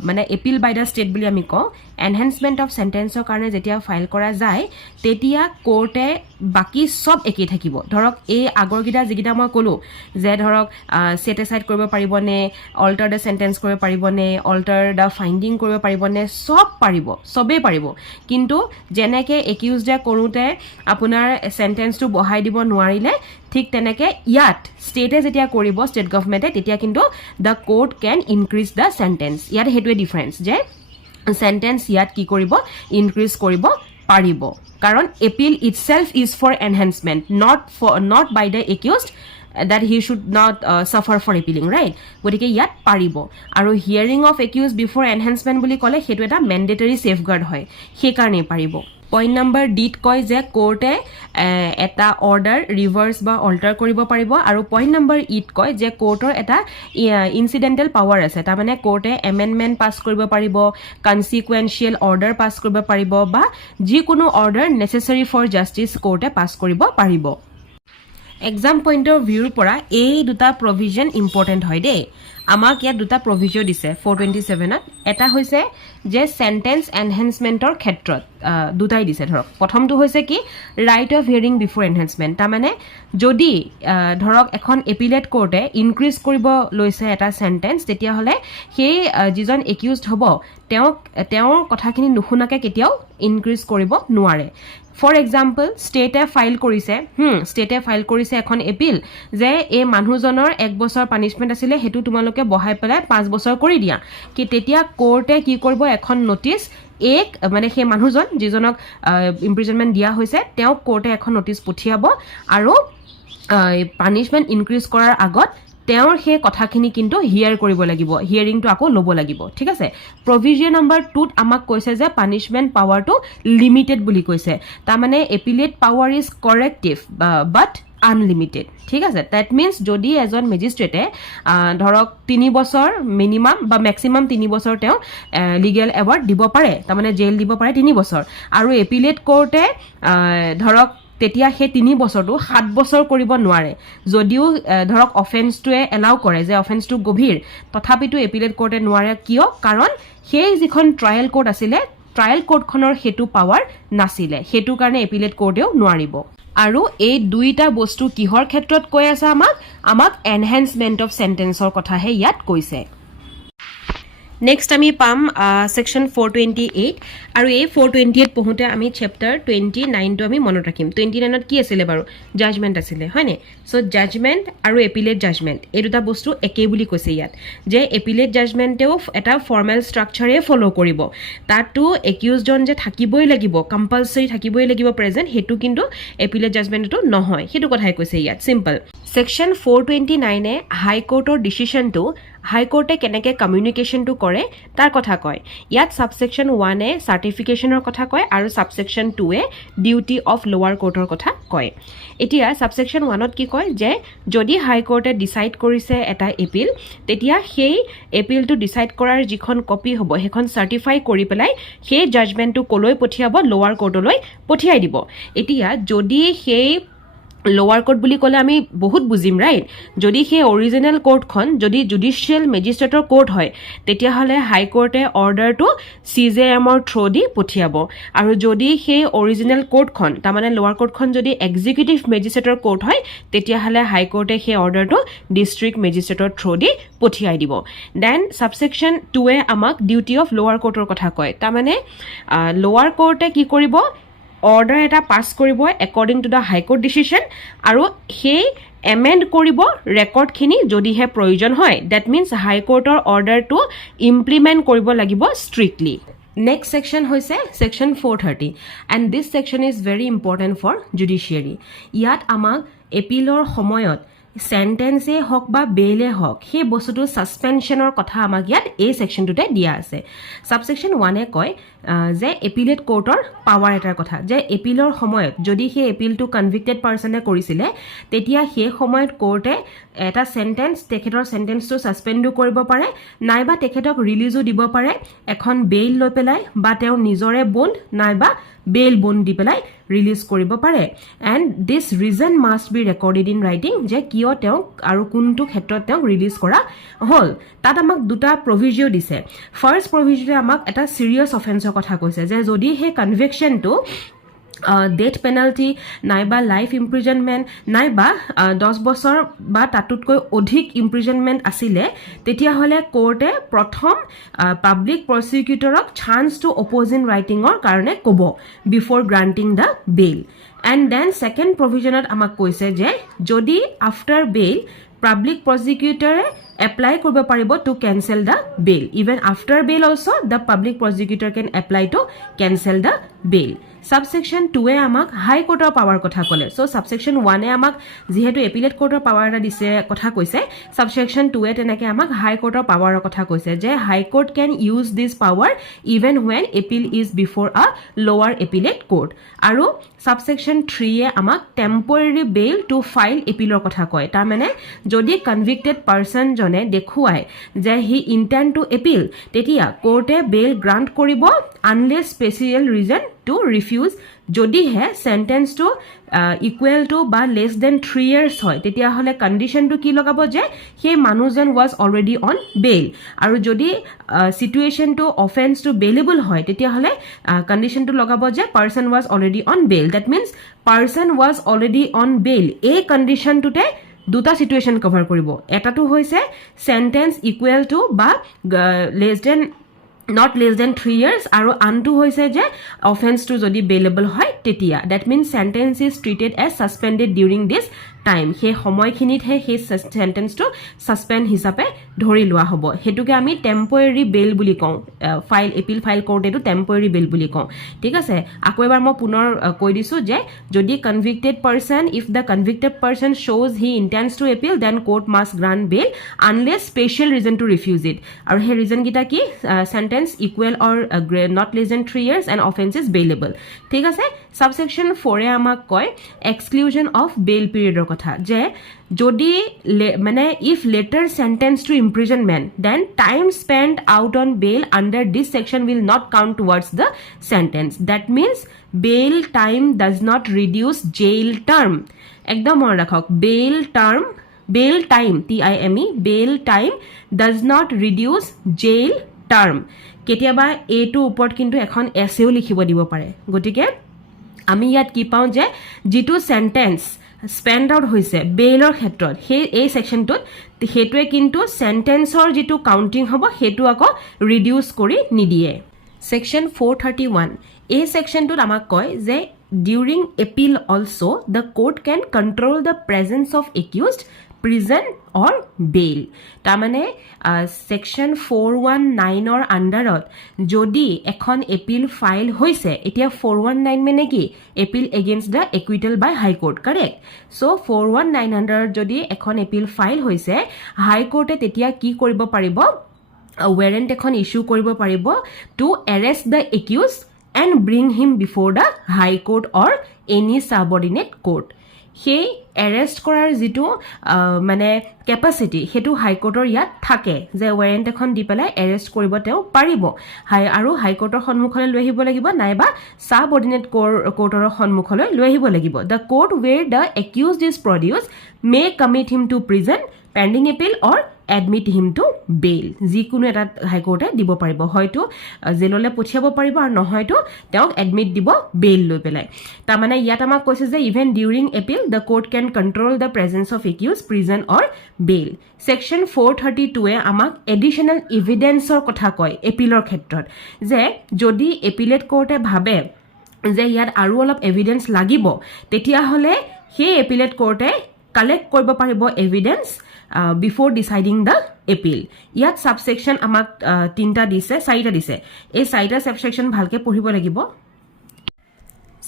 মানে এপিল বাই দ্য ষ্টেট বুলি আমি কওঁ এনহেন্সমেন্ট অফ সেন্টেন্সৰ কাৰণে যেতিয়া ফাইল কৰা যায় তেতিয়া কোৰ্টে বাকি সব একেই থাকিব ধৰক এই আগৰগিটা যিগিটা মই কলো যে ধৰক সেট এসাইড কৰিব পাৰিবনে অল্টাৰ দ্য সেন্টেন্স কৰিব পাৰিবনে অল্টাৰ দ্য ফাইণ্ডিং কৰিব পাৰিবনে সব পাৰিব সবেই পাৰিব কিন্তু যেনেকে একিউজডে কৰোতে আপোনাৰ সেন্টেন্সটো বহাই দিব নোৱাৰিলে ঠিক তেনেকে ইয়াত ষ্টেটে যেতিয়া কৰিব ষ্টেট গভৰ্ণমেণ্টে তেতিয়া কিন্তু the court can increase the sentence ইয়াত হেতুৱে ডিফাৰেন্স যে সেন্টেন্স ইয়াত কি কৰিব ইনক্ৰিজ কৰিব পাৰিব কাৰণ appeal itself is for enhancement not by the accused that he should not suffer for appealing right গতিকে ইয়াত পাৰিব আৰু hearing of accused before enhancement বুলি ক'লে হেতু এটা ম্যান্ডেটৰী সেফগাৰ্ড হয় সেই কাৰণে পাৰিব পইণ্ট নম্বৰ ডিত কয় যে কোৰ্টে এটা অৰ্ডাৰ ৰিভাৰ্স বা অল্টাৰ কৰিব পাৰিব আৰু পইণ্ট নম্বৰ ইত কয় যে কোৰ্টৰ এটা ইনসিডেন্টাল পাৱাৰ আছে তাৰ মানে কোৰ্টে এমেন্ডমেন্ট পাস কৰিব পাৰিব কনসিকুৱেন্সিয়েল অৰ্ডাৰ পাস কৰিব পাৰিব বা যিকোনো অৰ্ডাৰ নেসেসাৰী ফৰ জাস্টিস কোৰ্টে পাস কৰিব পাৰিব এক্সাম পইণ্টৰ ভিউৰ পৰা এই দুটা প্ৰভিজন ইম্পৰ্টেন্ট হয় দেই আমাক ইয়াত দুটা প্ৰভিজন দিছে 427ত এটা হৈছে যে সেন্টেন্স এনহেন্সমেন্টৰ ক্ষেত্ৰত দুটাই দিছে ধৰক প্ৰথমটো হৈছে কি write off hearing before enhancement তাৰ মানে যদি ধৰক এখন এপিলেট কোৰ্টে ইনক্ৰিজ কৰিব লৈছে এটা সেন্টেন্স তেতিয়া হলে সেই যিজন একিউজড হ'ব তেওঁৰ কথাখিনি নুশুনাকে কেতিয়াও ইনক্ৰিজ কৰিব নোৱাৰে ফৰ এক্সাম্পল ষ্টেটে ফাইল কৰিছে এখন এপিল যে এই মানুহজনৰ 1 বছৰ পানিশমেন্ট আছিলে হেতু তোমালোকে বহাই পেলাই 5 বছৰ কৰি দিয়া কি তেতিয়া কোৰ্টে কি কৰিব এখন নোটিস মানে সেই মানুহজন যিজনক ইমপ্ৰিজনমেন্ট দিয়া হৈছে তেওঁ কোৰ্টে এখন নোটিস পঠিয়াব আৰু পানিশমেন্ট ইনক্ৰিজ কৰাৰ আগত তেওঁৰ সেই কথাখিনি কিন্তু হিয়াৰ কৰিব লাগিব হিয়াৰিংটো আকৌ ল'ব লাগিব ঠিক আছে প্ৰভিজন নম্বৰ 2 ত আমাক কৈছে যে পানিশমেন্ট পাৱাৰটো লিমিটেড বুলি কৈছে তাৰ মানে appellate power is corrective but unlimited ঠিক আছে দ্যাট মিনছ যদি এজন মেজিষ্ট্ৰেটে ধৰক 3 বছৰ মিনিমাম বা মেক্সিমাম 3 বছৰ তেওঁ লিগেল এৱাৰ্ড দিব পাৰে তাৰমানে জেল দিব পাৰে 3 বছৰ আৰু এপিলেট কোৰ্টে ধৰক তেতিয়া সেই 3 বছৰটো 7 বছৰ কৰিব নোৱাৰে যদিও ধৰক অফেন্সটোৱে এলাউ কৰে যে অফেন্সটো গভীৰ তথাপিতো এপিলেট কোৰ্টে নোৱাৰে কিয় কাৰণ সেই যিখন ট্ৰায়েল কোৰ্ট আছিলে ট্ৰায়েল কোৰ্টখনৰ হেতু পাৱাৰ নাছিলে হেতু কাৰণে এপিলেট কোৰ্টেও নোৱাৰিব আৰু এই দুইটা বস্তু কিহৰ ক্ষেত্ৰত কৈ আছে আমাক এনহেন্সমেন্ট অফ সেন্টেন্সৰ কথাহে ইয়াত কৈছে নেক্সট আমি পাম সেকশন 428 আৰু এই 428 পঢ়োতে আমি চেপ্টাৰ 29 টো আমি মনত ৰাখিম 29ত কি আছিল বাৰু জাজমেন্ট আছিল হয়নে সো জাজমেন্ট আৰু এপিলেট জাজমেন্ট এই দুটা বস্তু একে বুলি কৈছে ইয়াত যে এপিলেট জাজমেন্টেও এটা ফৰ্মেল ষ্ট্ৰাকচাৰে ফলো কৰিব তাতো একিউজড যে থাকিবই লাগিব কম্পালসৰি থাকিবই লাগিব প্ৰেজেন্ট হেতু কিন্তু এপিলেট জাজমেন্টটো নহয় হেতু কথাই কৈছে ইয়াত সিম্পল সেকশন 429 এ হাই কোৰ্টৰ ডিসিশনটো হাই কোৰ্টে কেনেকৈ কমিউনিকেশনটো কৰে তাৰ কথা কয় ইয়াত সাবসেকশন 1 এ সাৰ্টিফিকেশনৰ কথা কয় আৰু সাবসেকশন 2 এ ডিউটি অফ লোৱাৰ কোৰ্টৰ কথা কয় এতিয়া সাবসেকশন 1 ত কি কয় যে যদি হাই কোৰ্টে ডিসাইড কৰিছে এটা এপিল তেতিয়া সেই এপিলটো ডিসাইড কৰাৰ যিখন কপি হ'ব সেইখন সাৰ্টিফাই কৰি পেলাই সেই জাজমেন্টটো কলৈ পঠিয়াব লোৱাৰ কোৰ্টলৈ পঠিয়াই দিব এতিয়া যদি সেই লোৱাৰ কোৰ্ট বুলি ক'লে আমি বহুত বুজিম ৰাইট যদি সেই অৰিজিনেল কোৰ্টখন যদি জুডিশিয়েল মেজিষ্ট্ৰেটৰ কোৰ্ট হয় তেতিয়া হলে হাই কোৰ্টে অৰ্ডাৰটো সিজেএমৰ থ্ৰু দি পঠিয়াব আৰু যদি সেই অৰিজিনেল কোৰ্টখন তাৰমানে লোৱাৰ কোৰ্টখন যদি এক্সিকিউটিভ মেজিষ্ট্ৰেটৰ কোৰ্ট হয় তেতিয়া হলে হাই কোৰ্টে সেই অৰ্ডাৰটো ডিস্ট্ৰিক্ট মেজিষ্ট্ৰেটৰ থ্ৰু দি পঠিয়াই দিব দেন সাবসেকশন 2 এ আমাক ডিউটি অফ লোৱাৰ কোৰ্টৰ কথা কয় তাৰমানে লোৱাৰ কোৰ্টে কি কৰিব অৰ্ডাৰ এটা পাছ কৰিব according to the high court decision আৰু সেই এমেন্ড কৰিব ৰেকৰ্ডখিনি যদিহে প্ৰয়োজন হয় দ্যাট মিন্স হাই কোৰ্টৰ অৰ্ডাৰটো ইমপ্লিমেন্ট কৰিব লাগিব স্ট্ৰিক্টলি নেক্সট সেকশন হৈছে section 430 and this section is very important for judiciary ইয়াত আমাক এপিলৰ সময়ত সেন্টেন্সে হওক বা বেইলে হওক সেই বস্তুটো সাসপেনশনৰ কথা আমাক ইয়াত এই সেকশনটোতে দিয়া আছে সাবসেকশন 1 এ কয় যে এপিলেট কোৰ্টৰ পাৱাৰ এটাৰ কথা যে এপিলৰ সময়ত যদি সেই এপিলটো কনভিক্টেড পাৰ্সনে কৰিছিলে তেতিয়া সেই সময়ত কোৰ্টে এটা সেন্টেন্স তেখেতৰ সেন্টেন্সটো সাসপেন্ডো কৰিব পাৰে নাইবা তেখেতক ৰিলিজো দিব পাৰে এখন বেইল লৈ পেলাই বা তেওঁ নিজৰে বন্ড নাইবা বেইল বন্ড দি পেলাই ৰিলিজ কৰিব পাৰে and this reason must be recorded in writing যে কিয় তেওঁক আৰু কোনটো ক্ষেত্ৰত তেওঁক ৰিলিজ কৰা হ'ল তাত আমাক দুটা প্ৰভিজিও দিছে ফাৰ্ষ্ট প্ৰভিজিয়ে আমাক এটা সিৰিয়াছ অফেন্সৰ কথা কৈছে যে যদি সেই কনভিকশ্যনটো ডেথ পেনাল্টি নাইবা লাইফ ইম্প্ৰিজনমেণ্ট নাইবা 10 বছৰ বা তাতোতকৈ অধিক ইম্প্ৰিজনমেণ্ট আছিলে তেতিয়াহ'লে কোৰ্টে প্ৰথম পাব্লিক প্ৰসিকিউটৰক চান্স টু অপ'জ ইন ৰাইটিঙৰ কাৰণে ক'ব before granting the bail and then second প্ৰভিজনত আমাক কৈছে যে যদি আফটাৰ বেইল পাব্লিক প্ৰসিকিউটৰে apply কৰিব পাৰিব to cancel the bail even after bail also the public prosecutor can apply to cancel the bail subsection 2 এ আমাক হাই কোৰ্টৰ পাৱাৰ কথা ক'লে সো subsection 1 এ আমাক যেহেতু এপিলেট কোৰ্টৰ পাৱাৰ এটা দিছে কথা কৈছে subsection 2 এ তেনেকে আমাক হাই কোৰ্টৰ পাৱাৰৰ কথা কৈছে যে high court can use this power even when appeal is before a lower appellate court আৰু subsection 3 এ আমাক temporary bail to file appealৰ কথা কয় তাৰ মানে যদি convicted person জনে দেখুৱায় যে হি ইন্টেন্ড টু এপিল তেতিয়া কোৰ্টে বেইল গ্ৰান্ট কৰিব unless special reason to refuse যদিহে সেন্টেন্সটো ইকুৱেল টু বা লেছ দেন 3 ইয়াৰ্ছ হয় তেতিয়াহ'লে কণ্ডিশ্যনটো কি লগাব যে সেই মানুহজন ৱাজ অলৰেডি অন বেইল আৰু যদি চিটুৱেশ্যনটো অফেন্সটো বেইলেবল হয় তেতিয়াহ'লে কণ্ডিশ্যনটো লগাব যে person was already on bail that means person was already on bail এই কণ্ডিশ্যনটোতে দুটা সিচুৱেশ্যন কভাৰ কৰিব এটাটো হৈছে সেন্টেন্স ইকুৱেল টু বা less than not less than 3 years আৰু আনটো হৈছে যে অফেন্সটো যদি বেইলেবল হয় তেতিয়া that means sentence is treated as suspended during this time সেই সময়খিনিতহে সেই সেন্টেন্সটো সাসপেন্ড হিচাপে ধৰি লোৱা হ'ব হেতুকে আমি টেম্পৰেৰী বেল বুলি কওঁ ফাইল এপিল ফাইল কৰোঁতেটো টেম্পৰেৰী বেল বুলি কওঁ ঠিক আছে আকৌ এবাৰ মই পুনৰ কৈ দিছো যে যদি convicted person if the convicted person shows he intends to appeal then court must grant bail unless special reason to refuse it আৰু হে ৰিজন কিটা কি sentence equal or not less than 3 years and offense is bailable ঠিক আছে subsection 4 এ আমাক কয় exclusion of bail period ৰ কথা যে যদি মানে if later sentenced to imprisonment then time spent out on bail under this section will not count towards the sentence that means bail time does not reduce jail term একদম মন ৰাখক bail time time bail time does not reduce jail term কেতিয়াবা এটো ওপৰত কিন্তু এখন এছেও লিখিব দিব পাৰে গতিকে আমি ইয়াত কি পাওঁ যে যেটো সেন্টেন্স স্পেন্ড আউট হৈছে বেইলৰ ক্ষেত্ৰত হে এই সেকশনটোত হেতুৱে কিন্তু সেন্টেন্সৰ যেটো কাউন্টিং হ'ব হেতু আকৌ ৰিডিউস কৰি নিদিয়ে সেকশন 431 এই সেকশনটোত আমাক কয় যে during appeal also the court can control the presence of accused prison or bail তাৰমানে সেকশন 419 ৰ আন্ডাৰত যদি এখন এপিল ফাইল হৈছে এতিয়া 419 মানে কি এপিল এগেইনষ্ট দা একুইটেল বাই হাই কোৰ্ট কাৰেক্ট সো 419 আন্ডাৰত যদি এখন এপিল ফাইল হৈছে হাই কোৰ্টে তেতিয়া কি কৰিব পাৰিব ৱাৰেন্ট এখন ইস্যু কৰিব পাৰিব to arrest the accused and bring him before the high court or any subordinate court সেই এৰেষ্ট কৰাৰ যেটো মানে ক্যাপাসিটি হেতু হাই কোৰ্টৰ ইয়াত থাকে যে ৱাৰেন্ট এখন দি পেলাই এৰেষ্ট কৰিব তেও পাৰিব হাই আৰু হাই কোৰ্টৰ সন্মুখলৈ লৈ আহিব লাগিব নাইবা সাবঅৰ্ডিনেট কোৰ্টৰ সন্মুখলৈ লৈ আহিব লাগিব the court where the accused is produced may commit him to prison pending appeal or admit him to bail যিকোনো এটা হাই কোৰ্টে দিব পাৰিব হয়তো জেললৈ পঠিয়াব পাৰিব আৰু নহয়তো তেওঁক এডমিট দিব বেইল লৈ পেলাই তাৰ মানে ইয়াত আমাক কৈছে যে even during appeal the court can control the presence of accused prison or bail section 432 A আমাক এডিশনাল এভিডেন্সৰ কথা কয় এপিলৰ ক্ষেত্ৰত যে যদি এপিলেট কোৰ্টে ভাবে যে ইয়াত আৰু অলপ এভিডেন্স লাগিব তেতিয়া হলে সেই এপিলেট কোৰ্টে কালেক্ট কৰিব পাৰিব evidence before deciding the appeal ইয়াত সাবসেকশন আমাক তিনটা দিছে চাৰিটা দিছে এই চাৰিটা সাবসেকশন ভালকে পঢ়িব লাগিব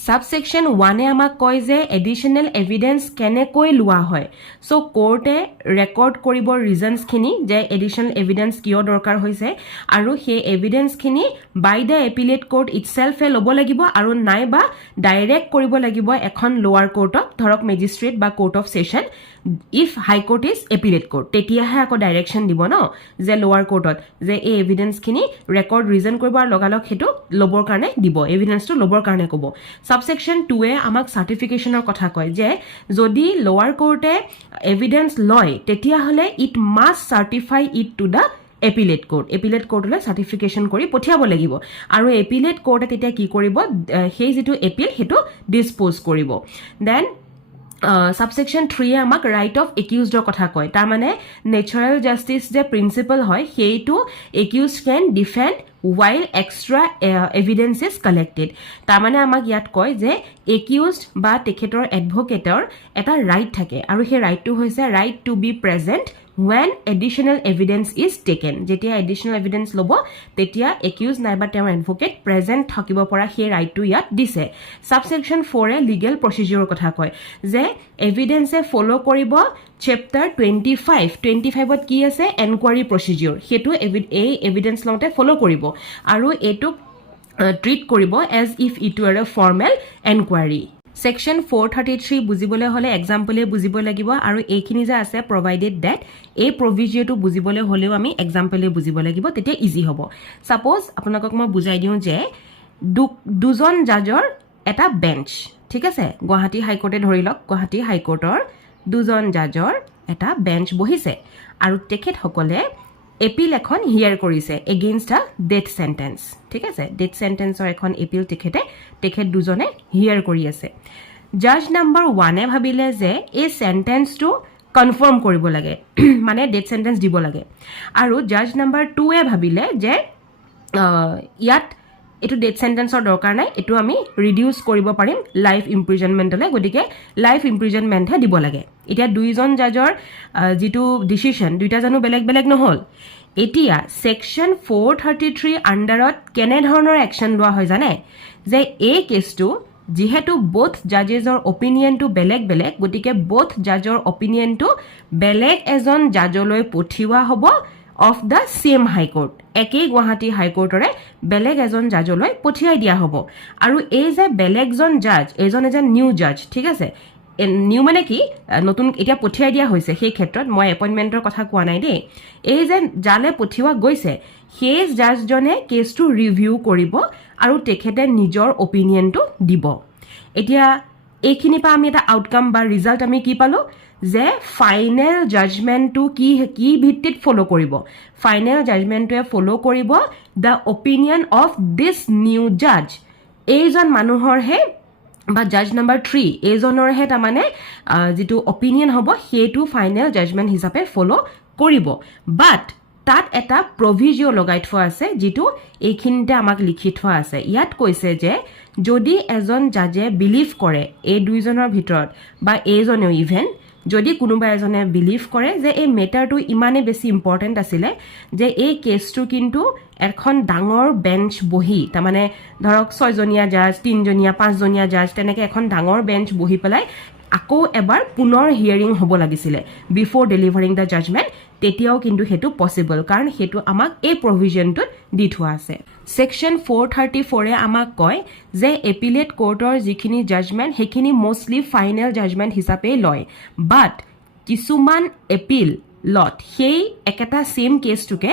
সাবসেকশন 1 এ আমাক কয় যে এডিশনাল এভিডেন্স কেনেকৈ লোৱা হয় সো কোৰ্টে ৰেকৰ্ড কৰিব ৰিজনস খিনি যে এডিশনাল এভিডেন্স কিয় দৰকাৰ হৈছে আৰু সেই এভিডেন্স খিনি বাই দা এপিলেট কোৰ্ট ইটসেলফে ল'ব লাগিব আৰু নাইবা ডাইৰেক্ট কৰিব লাগিব এখন লোৱাৰ কোৰ্টক ধৰক মেজিস্ট্ৰেট বা court of session if high court is appellate court তেতিয়াহে আকৌ ডাইৰেকশন দিব ন যে লোৱাৰ কোৰ্টত যে এই এভিডেন্স খিনি ৰেকৰ্ড ৰিজন কৰিব আৰু লগালক হেতু লবৰ কাৰণে দিব এভিডেন্সটো লবৰ কাৰণে ক'ব সাবসেকশন 2 এ আমাক সাৰ্টিফিকেশনৰ কথা কয় যে যদি লোৱাৰ কোৰ্টে এভিডেন্স লয় তেতিয়া হলে it must certify it to the appellate কোৰ্টলৈ সাৰ্টিফিকেশন কৰি পঠিয়াব লাগিব আৰু এপিলেট কোৰ্টে তেতিয়া কি কৰিব সেই যেটো এপিল হেতু ডিসপোজ কৰিব দেন সাবসেকশন 3 এ আমাক ৰাইট অফ একিউজডৰ কথা কয় তাৰ মানে নেচাৰাল জাস্টিস যে প্ৰিন্সিপল হয় সেইটো accused can defend while extra evidence is collected তাৰ মানে আমাক ইয়াত কয় যে একিউজড বা তেখেতৰ এডভোকেটৰ এটা ৰাইট থাকে আৰু সেই ৰাইটটো হৈছে right to be present when additional evidence is taken যেতিয়া additional evidence লব তেতিয়া একিউজ নাইবা তেওঁৰ এডভোকেট প্ৰেজেন্ট থাকিব পৰা সেই ৰাইটটো ইয়াত দিছে সাবসেকশন 4 এ লিগেল প্ৰসিডিউৰৰ কথা কয় যে এভিডেন্সে ফলো কৰিব চেপ্টাৰ 25 ত কি আছে এনকুৱাৰী প্ৰসিডিউৰ হেতু এই এভিডেন্স লওঁতে ফলো কৰিব আৰু এটো ট্ৰিট কৰিব as if it were a formal enquiry section 433 বুজিবলৈ হলে এক্সাম্পলে বুজিব লাগিব আৰু এইখিনি যে আছে প্ৰভাইডেড দ্যাট এই প্ৰভিজিয়টো বুজিবলৈ হলেও আমি এক্সাম্পলে বুজিব লাগিব তেতিয়া ইজি হ'ব সাপোজ আপোনাক মই বুজাই দিও যে দুজন জাজৰ এটা বেঞ্চ ঠিক আছে গুৱাহাটী হাই কোৰ্টে ধৰি লওক গুৱাহাটী হাই কোৰ্টৰ দুজন জাজৰ এটা বেঞ্চ বহিছে আৰু তেখেত সকলে এপিল এখন হিয়াৰ কৰিছে এগেইনষ্ট আ ডেথ সেন্টেন্স ঠিক আছে ডেথ সেন্টেন্সৰ এখন এপিল তেখেত দুজনে হিয়াৰ কৰি আছে জাজ নাম্বাৰ 1 এ ভাবিলে যে এই সেন্টেন্সটো কনফাৰ্ম কৰিব লাগে মানে ডেথ সেন্টেন্স দিব লাগে আৰু জাজ নাম্বাৰ 2 এ ভাবিলে যে ইয়াত এটো ডেথ সেন্টেন্সৰ দৰকাৰ নাই এটো আমি ৰিডিউস কৰিব পাৰিম লাইফ ইমপ্ৰিজনমেন্টলে গতিকে লাইফ ইমপ্ৰিজনমেন্টহে দিব লাগে এতিয়া দুইজন জাজৰ যেটো ডিসিশন দুইটা জানো বেলেগ বেলেগ নহল এতিয়া সেকশন 433 আন্ডাৰত কেনে ধৰণৰ একশন লোৱা হয় জানে যে এই কেছটো যেহেতু both জাজেছৰ অপিনিয়নটো বেলেগ বেলেগ গতিকে both জাজৰ অপিনিয়নটো বেলেগ এজন জাজলৈ পঠিওৱা হ'ব of the same high court একেই গুৱাহাটী হাই কোৰ্টৰে বেলেগ এজন জাজলৈ পঠিয়াই দিয়া হ'ব আৰু এই যে বেলেগজন জাজ এজন নিউ জাজ ঠিক আছে নিউ মানে কি নতুন এটা পঠিয়াই দিয়া হৈছে সেই ক্ষেত্ৰত মই এপইন্টমেন্টৰ কথা কোৱা নাই দেই এই যে জালে পঠিওৱা গৈছে সেই জাজজনে কেছটো ৰিভিউ কৰিব আৰু তেখেতে নিজৰ অপিনিয়নটো দিব এতিয়া এইখিনি পা আমি এটা আউটকাম বা ৰিজাল্ট আমি কি পালো যে ফাইনেল জাজমেন্টটো কি ভিত্তিত ফলো কৰিব ফাইনেল জাজমেন্টটোৱে ফলো কৰিব দা অপিনিয়ন অফ দিস নিউ জাজ এইজন মানুহৰ হে বা জাজ নাম্বাৰ 3 এইজনৰ হে তা মানে যেটো অপিনিয়ন হ'ব হেতু ফাইনেল জাজমেন্ট হিচাপে ফলো কৰিব বাট তাত এটা প্ৰভিজিও লগাই থোৱা আছে যেটো এইখিনিতে আমাক লিখি থোৱা আছে ইয়াত কৈছে যে যদি এজন জাজে বিলিভ কৰে এই দুইজনৰ ভিতৰত বা এইজনেও ইভেন যদি কোনোবা এজনে বিলিভ কৰে যে এই মেটাৰটো ইমানে বেছি ইম্পৰ্টেন্ট আছিল যে এই কেছটো কিন্তু এখন ডাঙৰ বেঞ্চ বহি তা মানে ধৰক 6 জনীয়া জাজ 3 জনীয়া 5 জনীয়া জাজ তেনেকে এখন ডাঙৰ বেঞ্চ বহি পেলাই আকৌ এবাৰ পুনৰ হিয়াৰিং হ'ব লাগিছিল বিফৰ ডেলিভাৰিং দা জাজমেন্ট তেতিয়াও কিন্তু হেতু পসিবল কাৰণ হেতু আমাক এই প্ৰভিজনটো দি থোৱা আছে সেকশন 434 এ আমাক কয় যে এপিলেট কোৰ্টৰ যিখিনি জাজমেন্ট হেখিনি মোস্টলি ফাইনেল জাজমেন্ট হিচাপে লয় বাট কিছুমান এপিল লট সেই একেটা সেম কেছটোকে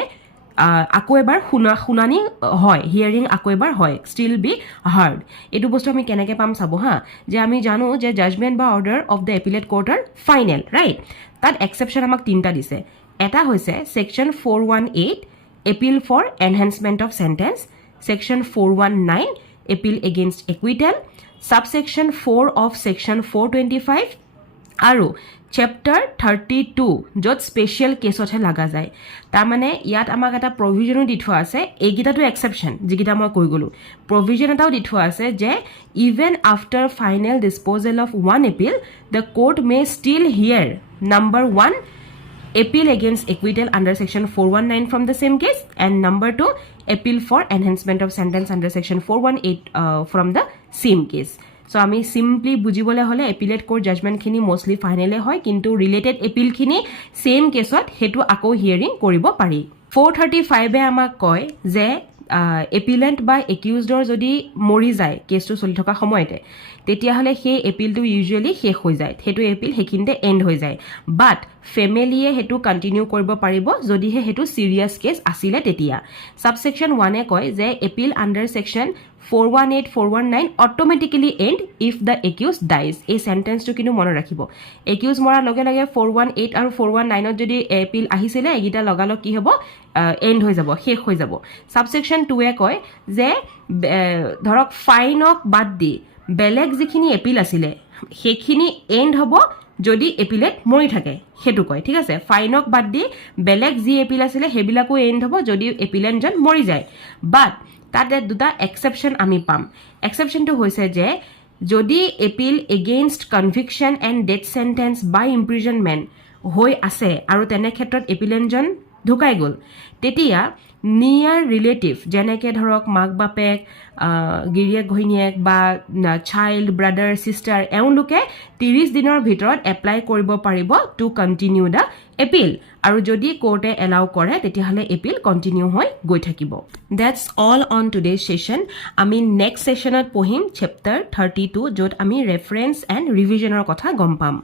আকৌ এবাৰ শুনানি হয় হিয়াৰিং আকৌ এবাৰ হয় ষ্টিল বি হাৰ্ড এটো বস্তু আমি কেনেকে পাম চাব হা যে আমি জানো যে জাজমেন্ট বা অৰ্ডাৰ অফ দ্য এপিলেট কোৰ্টৰ ফাইনেল ৰাইট তাত এক্সেপশন আমাক তিনটা দিছে এটা হৈছে section 418 appeal for enhancement of sentence section 419 appeal against acquittal subsection 4 of section 425 আৰু chapter 32 যত স্পেশাল কেছতহে লাগা যায় তাৰ মানে ইয়াত আমাক এটা প্ৰভিজনো দি থোৱা আছে এইগিটাটো এক্সেপশন যিগিটা মই কৈ গলো প্ৰভিজন এটাও দি থোৱা আছে যে even after final disposal of one appeal the court may still hear number 1 appeal against acquittal under section 419 from the same case and number 2 appeal for enhancement of sentence under section 418 from the same case so ami simply bujibole hole appellate court judgment khini mostly final hoy kintu related appeal khini same case ot hetu ako hearing koribo pari 435 e amak koy je appellant by accused or jodi mori jay case to choli thoka samoyte তেতিয়া হলে সেই এপিলটো usually শেষ হৈ যায় হেতু appeal হেকিনতে and হৈ যায় বাট ফ্যামিলিয়ে হেতু কন্টিনিউ কৰিব পাৰিব যদি হেতু সিৰিয়াস কেছ আছিল তেতিয়া সাবসেকশন 1 এ কয় যে appeal under section 418 419 automatically and if the accused dies এই সেন্টেন্সটো কিনো মনত ৰাখিব একিউজ মৰা লগে লগে 418 আৰু 419 ত যদি এপিল আহিছিলে এগিটা লগালগ কি হ'ব এন্ড হৈ যাব শেষ হৈ যাব সাবসেকশন 2 এ কয় যে ধৰক ফাইনক বাদ দি বেলেগ যিখিনি এপিল আছিলে সেইখিনি এন্ড হ'ব যদি এপিলেট মৰি থাকে হেতু কয় ঠিক আছে ফাইনক বাদ দি বেলেগ যি এপিল আছিলে হেবিলাকো এন্ড হ'ব যদি এপিলেন্টজন মৰি যায় বাট তাতে দুটা এক্সেপশন আমি পাম এক্সেপশনটো হৈছে যে যদি appeal against conviction and death sentence by imprisonment হৈ আছে আৰু তেনে ক্ষেত্ৰত এপিলেন্টজন ঢুকাই গল তেতিয়া নিয়াৰ ৰিলেটিভ যেনেকে ধৰক মাক বাপেক গিৰিয়েক ঘৈণীয়েক বা চাইল্ড ব্ৰাদাৰ সিস্টাৰ এওঁলোকে 30 দিনৰ ভিতৰত এপ্লাই কৰিব পাৰিব টু কন্টিনিউ দা এপিল আৰু যদি কোৰ্টে এলাউ কৰে তেতিয়াহলে এপিল কন্টিনিউ হৈ গৈ থাকিব that's all on today's session আমি নেক্সট সেশনত পঢ়িম চেপ্টাৰ 32 য'ত আমি ৰেফাৰেন্স এণ্ড ৰিভিজনৰ কথা গম পাম